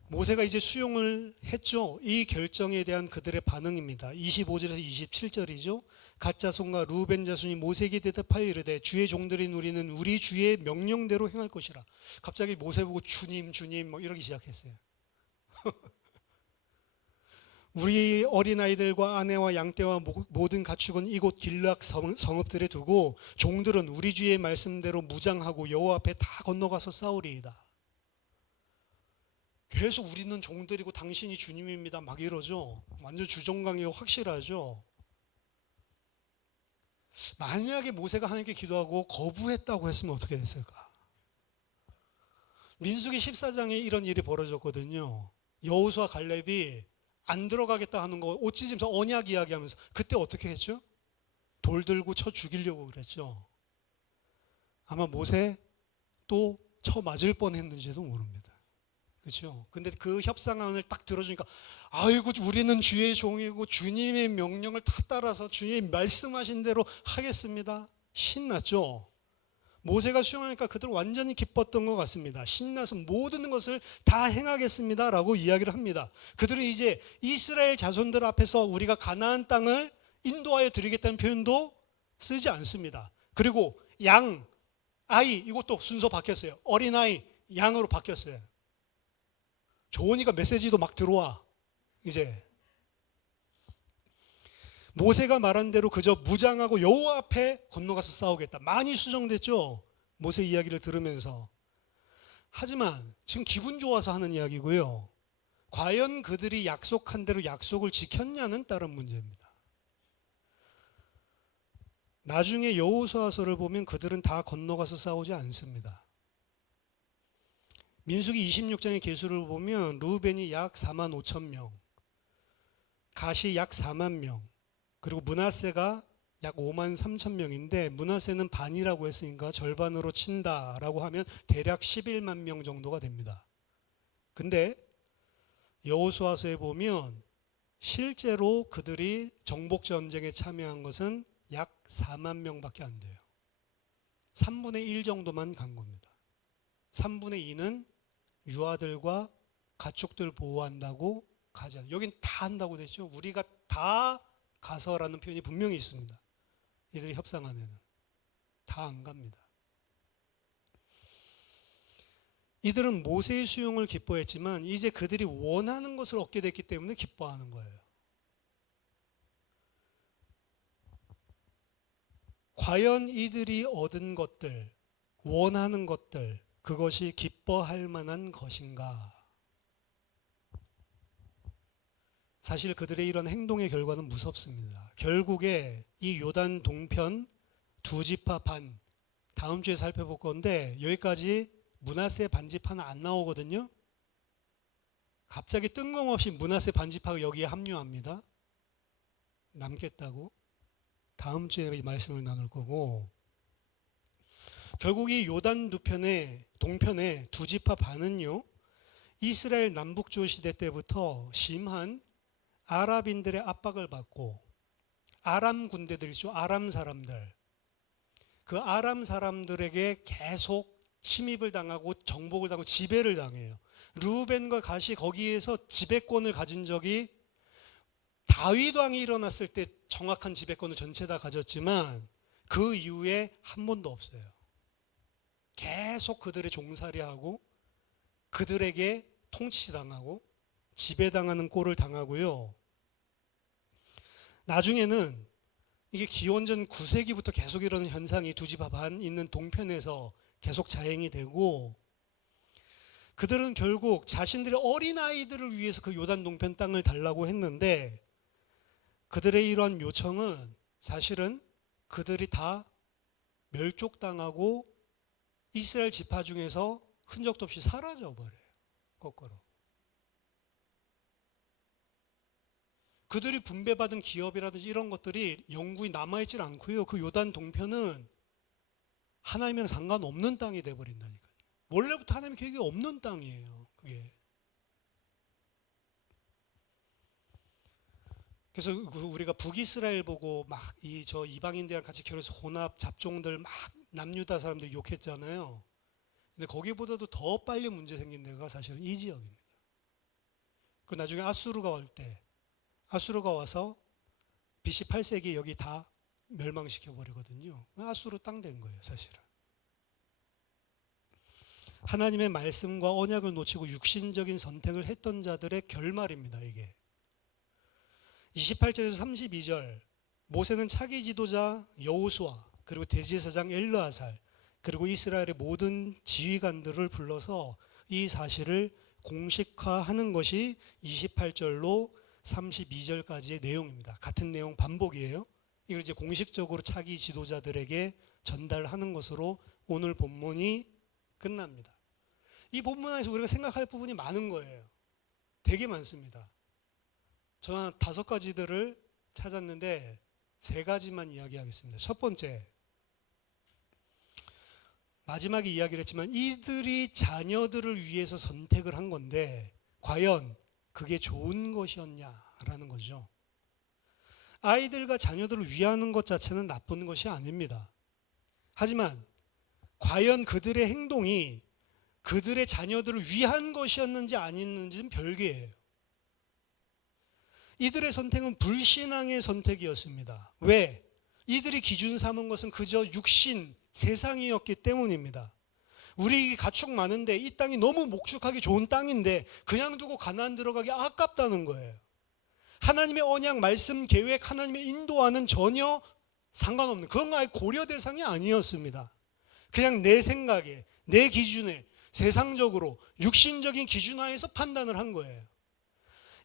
모세가 이제 수용을 했죠. 이 결정에 대한 그들의 반응입니다. 25절에서 27절이죠. 갓 자손과 루벤 자손이 모세에게 대답하여 이르되 주의 종들인 우리는 우리 주의 명령대로 행할 것이라. 갑자기 모세 보고 주님 주님 뭐 이러기 시작했어요. 우리 어린아이들과 아내와 양떼와 모든 가축은 이곳 길르앗 성읍들에 두고 종들은 우리 주의 말씀대로 무장하고 여호와 앞에 다 건너가서 싸우리이다. 계속 우리는 종들이고 당신이 주님입니다 막 이러죠. 완전 주종강이고 확실하죠. 만약에 모세가 하나님께 기도하고 거부했다고 했으면 어떻게 됐을까? 민수기 14장에 이런 일이 벌어졌거든요. 여호수아 갈렙이 안 들어가겠다 하는 거 옷 찢으면서 언약 이야기하면서 그때 어떻게 했죠? 돌 들고 쳐 죽이려고 그랬죠. 아마 모세 또 쳐 맞을 뻔했는지도 모릅니다. 그렇죠? 근데 그 협상안을 딱 들어주니까 아이고 우리는 주의 종이고 주님의 명령을 다 따라서 주님 말씀하신 대로 하겠습니다. 신났죠? 모세가 수용하니까 그들은 완전히 기뻤던 것 같습니다. 신나서 모든 것을 다 행하겠습니다 라고 이야기를 합니다. 그들은 이제 이스라엘 자손들 앞에서 우리가 가나안 땅을 인도하여 드리겠다는 표현도 쓰지 않습니다. 그리고 양, 아이 이것도 순서 바뀌었어요. 어린아이, 양으로 바뀌었어요. 좋으니까 메시지도 막 들어와. 이제 모세가 말한 대로 그저 무장하고 여호와 앞에 건너가서 싸우겠다. 많이 수정됐죠. 모세 이야기를 들으면서. 하지만 지금 기분 좋아서 하는 이야기고요. 과연 그들이 약속한 대로 약속을 지켰냐는 다른 문제입니다. 나중에 여호수아서를 보면 그들은 다 건너가서 싸우지 않습니다. 민수기 26장의 계수를 보면 루벤이 약 4만 5천 명, 갓이 약 4만 명, 그리고 므낫세가 약 5만 3천 명인데 므낫세는 반이라고 했으니까 절반으로 친다라고 하면 대략 11만 명 정도가 됩니다. 근데 여호수아서에 보면 실제로 그들이 정복 전쟁에 참여한 것은 약 4만 명밖에 안 돼요. 3분의 1 정도만 간 겁니다. 3분의 2는 유아들과 가축들 보호한다고 가지 않아요. 여긴 다 한다고 됐죠. 우리가 다 가서라는 표현이 분명히 있습니다. 이들의 협상안에는 다 안 갑니다. 이들은 모세의 수용을 기뻐했지만 이제 그들이 원하는 것을 얻게 됐기 때문에 기뻐하는 거예요. 과연 이들이 얻은 것들, 원하는 것들, 그것이 기뻐할 만한 것인가? 사실 그들의 이런 행동의 결과는 무섭습니다. 결국에 이 요단 동편 두 지파 반, 다음 주에 살펴볼 건데 여기까지 므낫세 반지파는 안 나오거든요. 갑자기 뜬금없이 므낫세 반지파가 여기에 합류합니다. 남겠다고. 다음 주에 이 말씀을 나눌 거고, 결국 이 요단 동편의 두 지파 반은요, 이스라엘 남북조 시대 때부터 심한 아랍인들의 압박을 받고 아람 군대들 있죠. 아람 사람들. 그 아람 사람들에게 계속 침입을 당하고 정복을 당하고 지배를 당해요. 르우벤과 갓이 거기에서 지배권을 가진 적이 다윗 왕이 일어났을 때 정확한 지배권을 전체 다 가졌지만 그 이후에 한 번도 없어요. 계속 그들의 종살이하고 그들에게 통치당하고 지배당하는 꼴을 당하고요. 나중에는 이게 기원전 9세기부터 계속 이러는 현상이 두 집 반 있는 동편에서 계속 자행이 되고, 그들은 결국 자신들의 어린아이들을 위해서 그 요단 동편 땅을 달라고 했는데, 그들의 이러한 요청은 사실은 그들이 다 멸족당하고 이스라엘 지파 중에서 흔적도 없이 사라져 버려요. 거꾸로. 그들이 분배받은 기업이라든지 이런 것들이 영구히 남아있질 않고요. 그 요단 동편은 하나님이랑 상관없는 땅이 돼버린다니까요. 원래부터 하나님 계획이 없는 땅이에요. 그게. 그래서 우리가 북이스라엘 보고 막 저 이방인들이랑 같이 결혼해서 혼합 잡종들 막 남유다 사람들 욕했잖아요. 근데 거기보다도 더 빨리 문제 생긴 데가 사실은 이 지역입니다. 그 나중에 아수르가 올 때, 아수르가 와서 BC 8세기 여기 다 멸망시켜 버리거든요. 아수르 땅 된 거예요, 사실은. 하나님의 말씀과 언약을 놓치고 육신적인 선택을 했던 자들의 결말입니다, 이게. 28절에서 32절, 모세는 차기 지도자 여호수아, 그리고 대제사장 엘르아살, 그리고 이스라엘의 모든 지휘관들을 불러서 이 사실을 공식화하는 것이 28절로 32절까지의 내용입니다. 같은 내용 반복이에요. 이걸 이제 공식적으로 차기 지도자들에게 전달하는 것으로 오늘 본문이 끝납니다. 이 본문 안에서 우리가 생각할 부분이 많은 거예요. 되게 많습니다. 저는 한 5가지들을 찾았는데 3가지만 이야기하겠습니다. 첫 번째, 마지막에 이야기를 했지만 이들이 자녀들을 위해서 선택을 한 건데 과연 그게 좋은 것이었냐라는 거죠. 아이들과 자녀들을 위하는 것 자체는 나쁜 것이 아닙니다. 하지만 과연 그들의 행동이 그들의 자녀들을 위한 것이었는지 아니었는지는 별개예요. 이들의 선택은 불신앙의 선택이었습니다. 왜? 이들이 기준 삼은 것은 그저 육신, 세상이었기 때문입니다. 우리 가축 많은데 이 땅이 너무 목축하기 좋은 땅인데 그냥 두고 가나안 들어가기 아깝다는 거예요. 하나님의 언약, 말씀, 계획, 하나님의 인도와는 전혀 상관없는, 그건 아예 고려 대상이 아니었습니다. 그냥 내 생각에, 내 기준에, 세상적으로 육신적인 기준 하에서 판단을 한 거예요.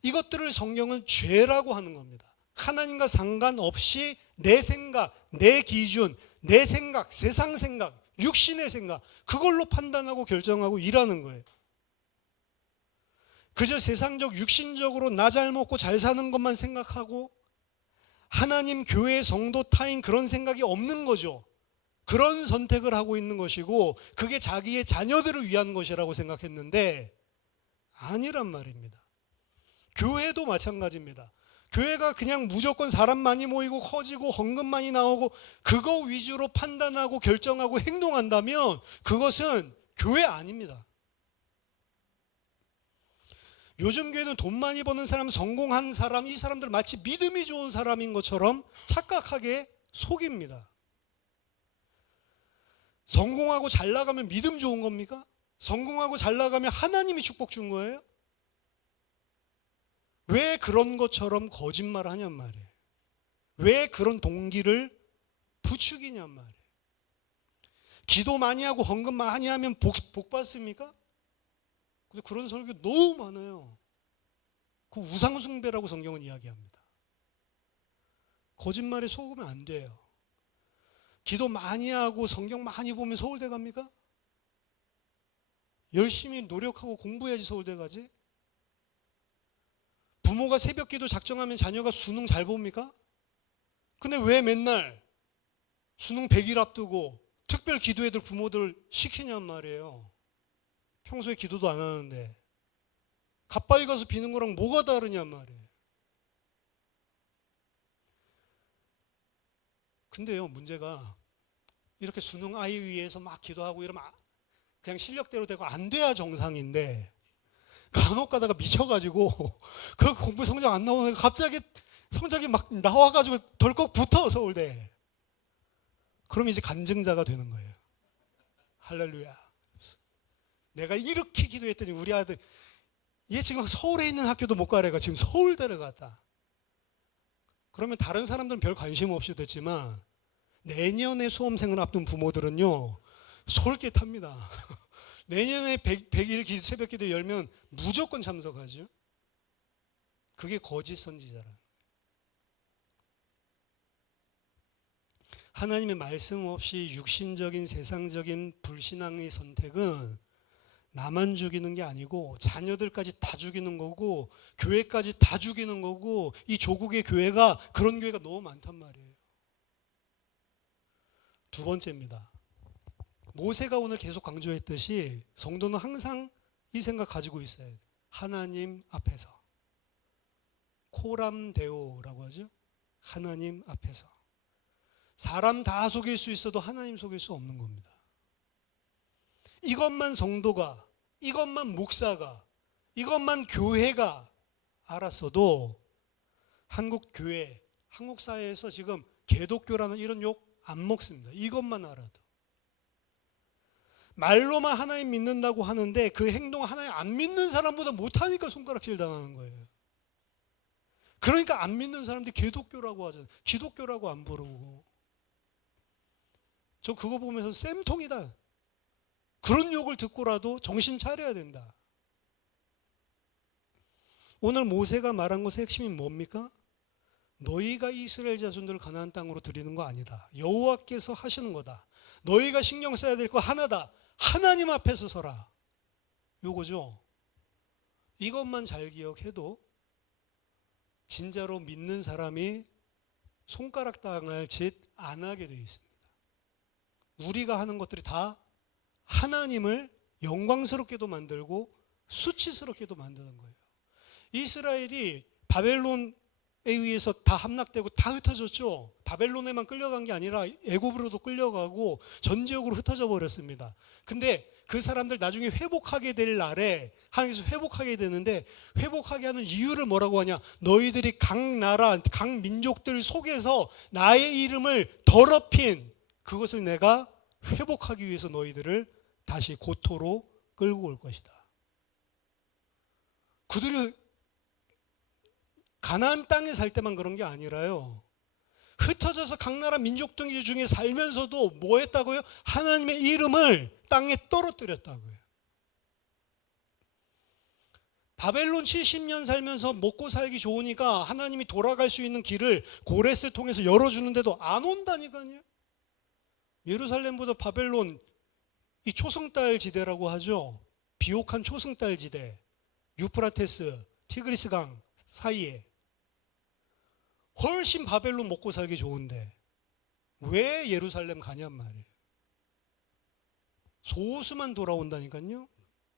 이것들을 성경은 죄라고 하는 겁니다. 하나님과 상관없이 내 생각, 내 기준, 내 생각, 세상 생각, 육신의 생각, 그걸로 판단하고 결정하고 일하는 거예요. 그저 세상적, 육신적으로 나 잘 먹고 잘 사는 것만 생각하고 하나님, 교회, 성도, 타인 그런 생각이 없는 거죠. 그런 선택을 하고 있는 것이고 그게 자기의 자녀들을 위한 것이라고 생각했는데 아니란 말입니다. 교회도 마찬가지입니다. 교회가 그냥 무조건 사람 많이 모이고 커지고 헌금 많이 나오고 그거 위주로 판단하고 결정하고 행동한다면 그것은 교회 아닙니다. 요즘 교회는 돈 많이 버는 사람, 성공한 사람, 이 사람들 마치 믿음이 좋은 사람인 것처럼 착각하게 속입니다. 성공하고 잘 나가면 믿음 좋은 겁니까? 성공하고 잘 나가면 하나님이 축복 준 거예요? 왜 그런 것처럼 거짓말 하냔 말이에요. 왜 그런 동기를 부추기냔 말이에요. 기도 많이 하고 헌금 많이 하면 복 받습니까? 근데 그런 설교 너무 많아요. 그 우상숭배라고 성경은 이야기합니다. 거짓말에 속으면 안 돼요. 기도 많이 하고 성경 많이 보면 서울대 갑니까? 열심히 노력하고 공부해야지 서울대 가지? 부모가 새벽 기도 작정하면 자녀가 수능 잘 봅니까? 근데 왜 맨날 수능 100일 앞두고 특별 기도회들 부모들 시키냔 말이에요. 평소에 기도도 안 하는데 가빠이 가서 비는 거랑 뭐가 다르냔 말이에요. 근데요, 문제가 이렇게 수능 아이 위해서 막 기도하고 이러면 그냥 실력대로 되고 안 돼야 정상인데 간혹 가다가 미쳐가지고 그 공부 성적 안 나오니까 갑자기 성적이 막 나와가지고 덜컥 붙어 서울대. 그럼 이제 간증자가 되는 거예요. 할렐루야. 내가 이렇게 기도했더니 우리 아들 얘 지금 서울에 있는 학교도 못 가래가 지금 서울대를 갔다. 그러면 다른 사람들은 별 관심 없이 듣지만 내년에 수험생을 앞둔 부모들은요 솔깃합니다. 내년에 100일 새벽 기도 열면 무조건 참석하죠. 그게 거짓 선지자라. 하나님의 말씀 없이 육신적인 세상적인 불신앙의 선택은 나만 죽이는 게 아니고 자녀들까지 다 죽이는 거고 교회까지 다 죽이는 거고 이 조국의 교회가 그런 교회가 너무 많단 말이에요. 두 번째입니다. 모세가 오늘 계속 강조했듯이 성도는 항상 이 생각 가지고 있어야 돼요. 하나님 앞에서. 코람데오라고 하죠. 하나님 앞에서. 사람 다 속일 수 있어도 하나님 속일 수 없는 겁니다. 이것만 성도가, 이것만 목사가, 이것만 교회가 알았어도 한국 교회, 한국 사회에서 지금 개독교라는 이런 욕 안 먹습니다. 이것만 알아도. 말로만 하나님 믿는다고 하는데 그 행동 하나님 안 믿는 사람보다 못하니까 손가락질 당하는 거예요. 그러니까 안 믿는 사람들이 개독교라고 하잖아요. 기독교라고 안 부르고. 저 그거 보면서 쌤통이다. 그런 욕을 듣고라도 정신 차려야 된다. 오늘 모세가 말한 것의 핵심이 뭡니까? 너희가 이스라엘 자손들을 가나안 땅으로 들이는 거 아니다. 여호와께서 하시는 거다. 너희가 신경 써야 될 거 하나다. 하나님 앞에서 서라. 요거죠. 이것만 잘 기억해도 진짜로 믿는 사람이 손가락 당할 짓 안 하게 되어 있습니다. 우리가 하는 것들이 다 하나님을 영광스럽게도 만들고 수치스럽게도 만드는 거예요. 이스라엘이 바벨론에 의해서 다 함락되고 다 흩어졌죠. 바벨론에만 끌려간 게 아니라 애굽으로도 끌려가고 전 지역으로 흩어져 버렸습니다. 근데 그 사람들 나중에 회복하게 될 날에 하나님께서 회복하게 되는데 회복하게 하는 이유를 뭐라고 하냐? 너희들이 각 나라, 각 민족들 속에서 나의 이름을 더럽힌 그것을 내가 회복하기 위해서 너희들을 다시 고토로 끌고 올 것이다. 그들이 가나안 땅에 살 때만 그런 게 아니라요. 흩어져서 각 나라 민족들 중에 살면서도 뭐 했다고요? 하나님의 이름을 땅에 떨어뜨렸다고요. 바벨론 70년 살면서 먹고 살기 좋으니까 하나님이 돌아갈 수 있는 길을 고레스를 통해서 열어주는데도 안 온다니까요. 예루살렘보다 바벨론 이 초승달 지대라고 하죠. 비옥한 초승달 지대, 유프라테스, 티그리스 강 사이에 훨씬 바벨론 먹고 살기 좋은데 왜 예루살렘 가냔 말이에요. 소수만 돌아온다니까요.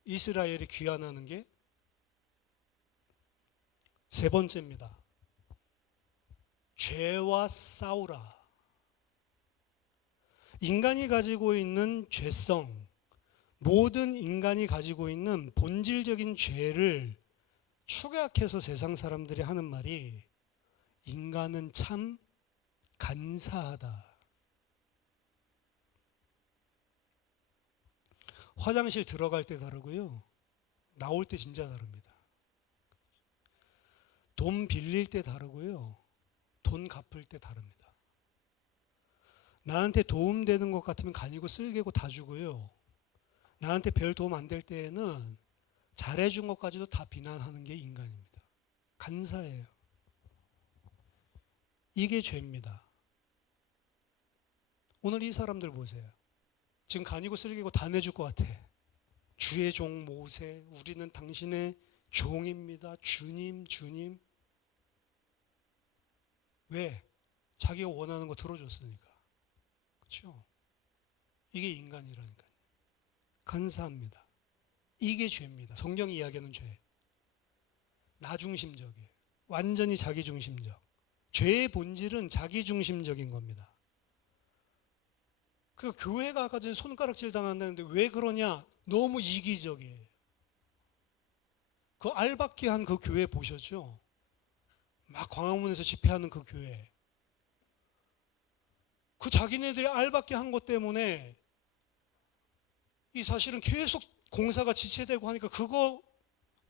이스라엘이 귀환하는 게. 세 번째입니다. 죄와 싸우라. 인간이 가지고 있는 죄성, 모든 인간이 가지고 있는 본질적인 죄를 축약해서 세상 사람들이 하는 말이 인간은 참 간사하다. 화장실 들어갈 때 다르고요. 나올 때 진짜 다릅니다. 돈 빌릴 때 다르고요. 돈 갚을 때 다릅니다. 나한테 도움되는 것 같으면 간이고 쓸개고 다 주고요. 나한테 별 도움 안 될 때에는 잘해준 것까지도 다 비난하는 게 인간입니다. 간사해요. 이게 죄입니다. 오늘 이 사람들 보세요. 지금 간이고 쓸개고 다 내줄 것 같아. 주의 종 모세, 우리는 당신의 종입니다. 주님, 주님. 왜? 자기가 원하는 거 들어줬으니까. 그렇죠? 이게 인간이라니까요. 간사합니다. 이게 죄입니다. 성경이 이야기하는 죄. 나중심적이에요. 완전히 자기중심적. 죄의 본질은 자기중심적인 겁니다. 그 교회가 아까 전에 손가락질 당한다는데 왜 그러냐? 너무 이기적이에요. 그 알박기 한 그 교회 보셨죠? 막 광화문에서 집회하는 그 교회. 그 자기네들이 알박기 한 것 때문에 이 사실은 계속 공사가 지체되고 하니까 그거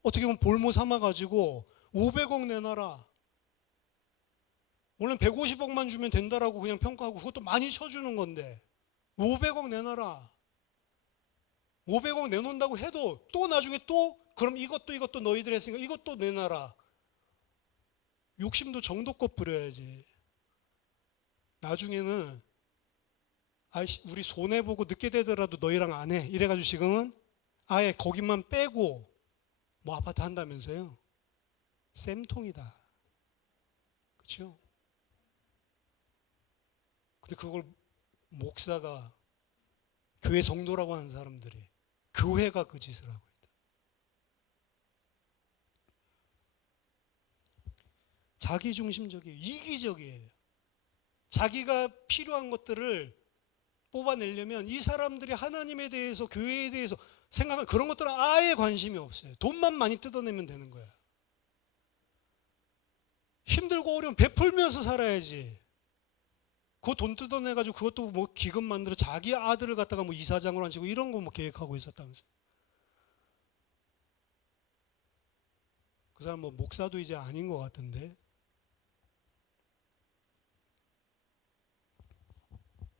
어떻게 보면 볼모 삼아가지고 500억 내놔라. 원래 150억만 주면 된다라고 그냥 평가하고 그것도 많이 쳐주는 건데 500억 내놔라. 500억 내놓는다고 해도 또 나중에 또 그럼 이것도 너희들 했으니까 이것도 내놔라. 욕심도 정도껏 부려야지. 나중에는 아이씨 우리 손해보고 늦게 되더라도 너희랑 안 해. 이래가지고 지금은 아예 거기만 빼고 뭐 아파트 한다면서요. 쌤통이다. 그렇죠? 근데 그걸 목사가 교회 성도라고 하는 사람들이 교회가 그 짓을 하고 있다. 자기중심적이에요. 이기적이에요. 자기가 필요한 것들을 뽑아내려면 이 사람들이 하나님에 대해서 교회에 대해서 생각하는 그런 것들은 아예 관심이 없어요. 돈만 많이 뜯어내면 되는 거야. 힘들고 어려운 베풀면서 살아야지. 그 돈 뜯어내가지고 그것도 뭐 기금 만들어 자기 아들을 갖다가 뭐 이사장으로 앉히고 이런 거 뭐 계획하고 있었다면서. 그 사람 뭐 목사도 이제 아닌 것 같은데.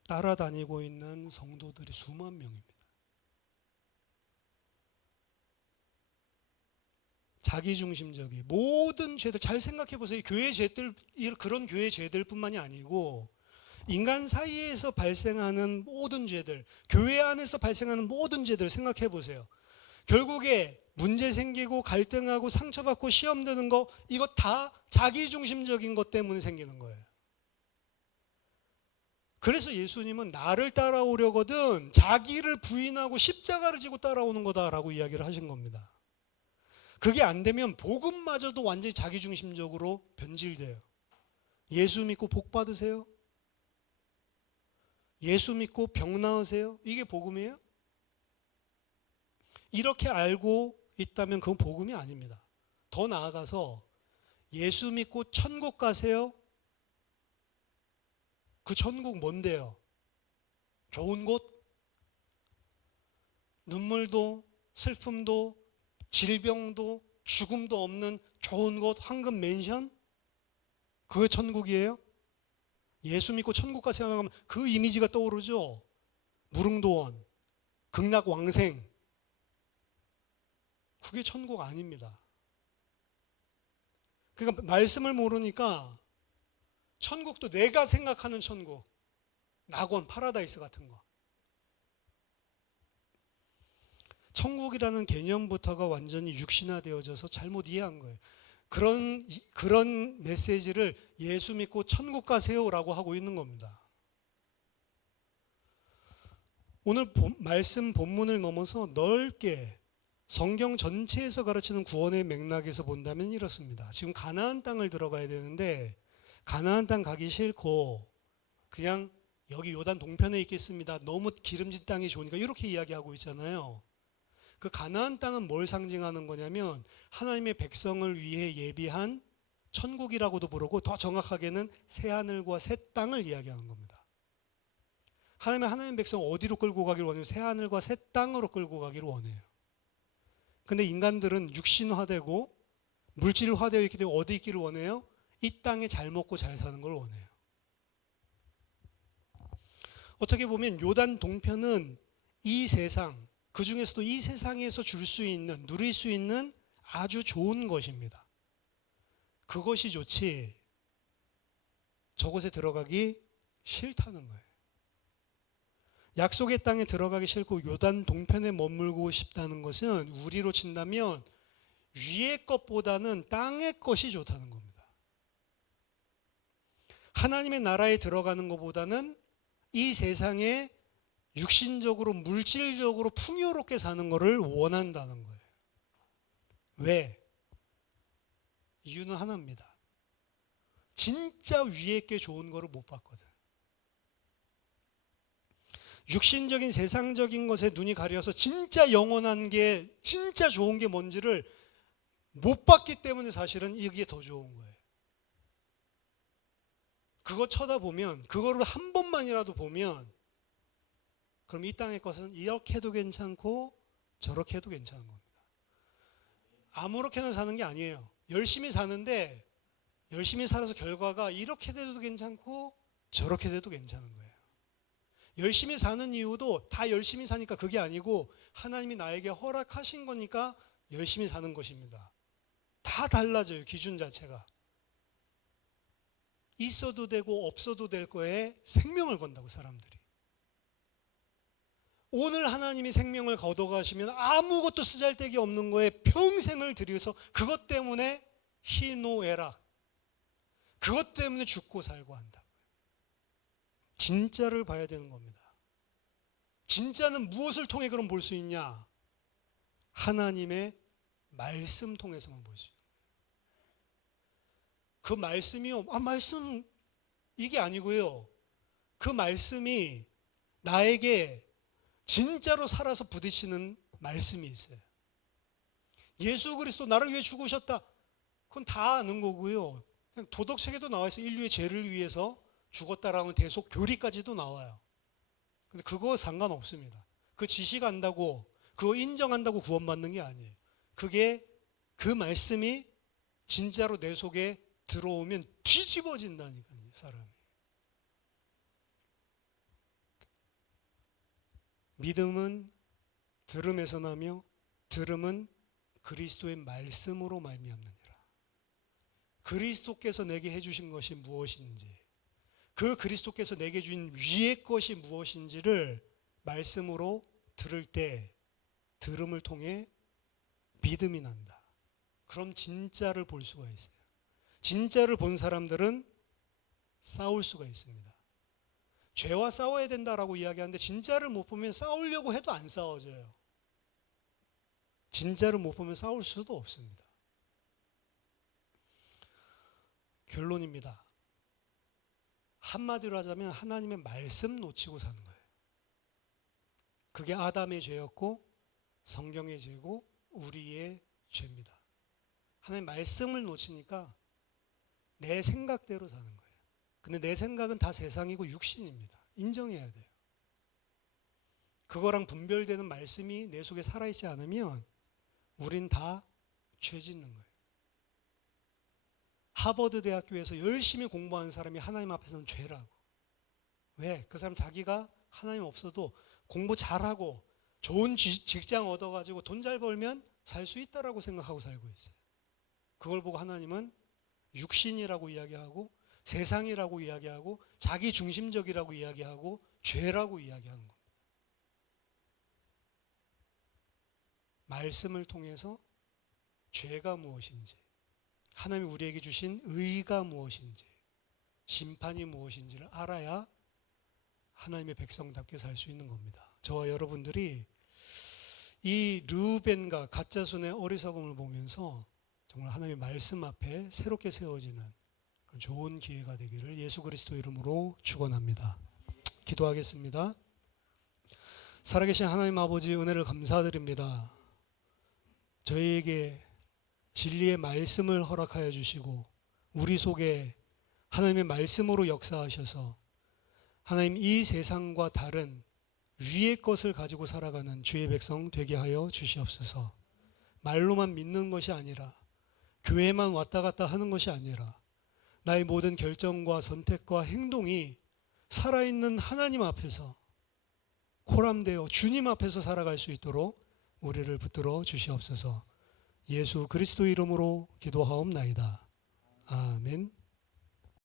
따라다니고 있는 성도들이 수만 명입니다. 자기중심적인 모든 죄들 잘 생각해 보세요. 교회 죄들 그런 교회 죄들뿐만이 아니고 인간 사이에서 발생하는 모든 죄들, 교회 안에서 발생하는 모든 죄들 생각해 보세요. 결국에 문제 생기고 갈등하고 상처받고 시험 드는 거 이거 다 자기중심적인 것 때문에 생기는 거예요. 그래서 예수님은 나를 따라오려거든 자기를 부인하고 십자가를 지고 따라오는 거다라고 이야기를 하신 겁니다. 그게 안 되면 복음마저도 완전히 자기중심적으로 변질돼요. 예수 믿고 복 받으세요? 예수 믿고 병 나으세요? 이게 복음이에요? 이렇게 알고 있다면 그건 복음이 아닙니다. 더 나아가서 예수 믿고 천국 가세요? 그 천국 뭔데요? 좋은 곳? 눈물도 슬픔도 질병도 죽음도 없는 좋은 곳 황금 맨션? 그게 천국이에요? 예수 믿고 천국 가세요 하면 그 이미지가 떠오르죠? 무릉도원, 극락왕생. 그게 천국 아닙니다. 그러니까 말씀을 모르니까 천국도 내가 생각하는 천국, 낙원, 파라다이스 같은 거. 천국이라는 개념부터가 완전히 육신화되어져서 잘못 이해한 거예요. 그런 메시지를 예수 믿고 천국 가세요라고 하고 있는 겁니다. 오늘 말씀 본문을 넘어서 넓게 성경 전체에서 가르치는 구원의 맥락에서 본다면 이렇습니다. 지금 가나안 땅을 들어가야 되는데 가나안 땅 가기 싫고 그냥 여기 요단 동편에 있겠습니다. 너무 기름진 땅이 좋으니까 이렇게 이야기하고 있잖아요. 그 가나안 땅은 뭘 상징하는 거냐면 하나님의 백성을 위해 예비한 천국이라고도 부르고 더 정확하게는 새하늘과 새 땅을 이야기하는 겁니다. 하나님의 백성 어디로 끌고 가기를 원해요? 새하늘과 새 땅으로 끌고 가기를 원해요. 근데 인간들은 육신화되고 물질화되어 있기 때문에 어디 있기를 원해요? 이 땅에 잘 먹고 잘 사는 걸 원해요. 어떻게 보면 요단 동편은 이 세상, 그 중에서도 이 세상에서 줄 수 있는, 누릴 수 있는 아주 좋은 것입니다. 그것이 좋지 저곳에 들어가기 싫다는 거예요. 약속의 땅에 들어가기 싫고 요단 동편에 머물고 싶다는 것은 우리로 친다면 위의 것보다는 땅의 것이 좋다는 겁니다. 하나님의 나라에 들어가는 것보다는 이 세상에 육신적으로 물질적으로 풍요롭게 사는 것을 원한다는 거예요. 왜? 이유는 하나입니다. 진짜 위에 게 좋은 거를 못 봤거든. 육신적인 세상적인 것에 눈이 가려서 진짜 영원한 게, 진짜 좋은 게 뭔지를 못 봤기 때문에 사실은 이게 더 좋은 거예요. 그거 쳐다보면, 그거를 한 번만이라도 보면, 그럼 이 땅의 것은 이렇게 해도 괜찮고 저렇게 해도 괜찮은 겁니다. 아무렇게나 사는 게 아니에요. 열심히 사는데 열심히 살아서 결과가 이렇게 돼도 괜찮고 저렇게 돼도 괜찮은 거예요. 열심히 사는 이유도 다 열심히 사니까 그게 아니고 하나님이 나에게 허락하신 거니까 열심히 사는 것입니다. 다 달라져요, 기준 자체가. 있어도 되고 없어도 될 거에 생명을 건다고, 사람들이. 오늘 하나님이 생명을 거둬가시면 아무것도 쓰잘데기 없는 거에 평생을 들여서 그것 때문에 희노애락, 그것 때문에 죽고 살고 한다고요. 진짜를 봐야 되는 겁니다. 진짜는 무엇을 통해 그럼 볼 수 있냐? 하나님의 말씀 통해서만 볼 수 있는 거예요. 그 말씀이요, 말씀 이게 아니고요. 그 말씀이 나에게 진짜로 살아서 부딪히는 말씀이 있어요. 예수 그리스도 나를 위해 죽으셨다. 그건 다 아는 거고요. 도덕책에도 나와 있어요. 인류의 죄를 위해서 죽었다라는 대속 교리까지도 나와요. 근데 그거 상관없습니다. 그 지식 안다고, 그거 인정한다고 구원받는 게 아니에요. 그게, 그 말씀이 진짜로 내 속에 들어오면 뒤집어진다니까요, 사람이. 믿음은 들음에서 나며 들음은 그리스도의 말씀으로 말미암느니라. 그리스도께서 내게 해주신 것이 무엇인지, 그 그리스도께서 내게 주신 위의 것이 무엇인지를 말씀으로 들을 때 들음을 통해 믿음이 난다. 그럼 진짜를 볼 수가 있어요. 진짜를 본 사람들은 싸울 수가 있습니다. 죄와 싸워야 된다라고 이야기하는데 진짜를 못 보면 싸우려고 해도 안 싸워져요. 진짜를 못 보면 싸울 수도 없습니다. 결론입니다. 한마디로 하자면 하나님의 말씀 놓치고 사는 거예요. 그게 아담의 죄였고 성경의 죄고 우리의 죄입니다. 하나님 말씀을 놓치니까 내 생각대로 사는 거예요. 근데 내 생각은 다 세상이고 육신입니다. 인정해야 돼요. 그거랑 분별되는 말씀이 내 속에 살아있지 않으면 우린 다 죄 짓는 거예요. 하버드 대학교에서 열심히 공부하는 사람이 하나님 앞에서는 죄라고. 왜? 그 사람 자기가 하나님 없어도 공부 잘하고 좋은 직장 얻어가지고 돈 잘 벌면 살 수 있다라고 생각하고 살고 있어요. 그걸 보고 하나님은 육신이라고 이야기하고 세상이라고 이야기하고 자기 중심적이라고 이야기하고 죄라고 이야기하는 겁니다. 말씀을 통해서 죄가 무엇인지, 하나님이 우리에게 주신 의가 무엇인지, 심판이 무엇인지를 알아야 하나님의 백성답게 살 수 있는 겁니다. 저와 여러분들이 이 르우벤과 가짜손의 어리석음을 보면서 정말 하나님의 말씀 앞에 새롭게 세워지는 좋은 기회가 되기를 예수 그리스도 이름으로 축원합니다. 기도하겠습니다. 살아계신 하나님 아버지, 은혜를 감사드립니다. 저희에게 진리의 말씀을 허락하여 주시고 우리 속에 하나님의 말씀으로 역사하셔서 하나님 이 세상과 다른 위의 것을 가지고 살아가는 주의 백성 되게 하여 주시옵소서. 말로만 믿는 것이 아니라, 교회만 왔다 갔다 하는 것이 아니라 나의 모든 결정과 선택과 행동이 살아있는 하나님 앞에서 코람되어 주님 앞에서 살아갈 수 있도록 우리를 붙들어 주시옵소서. 예수 그리스도 이름으로 기도하옵나이다. 아멘.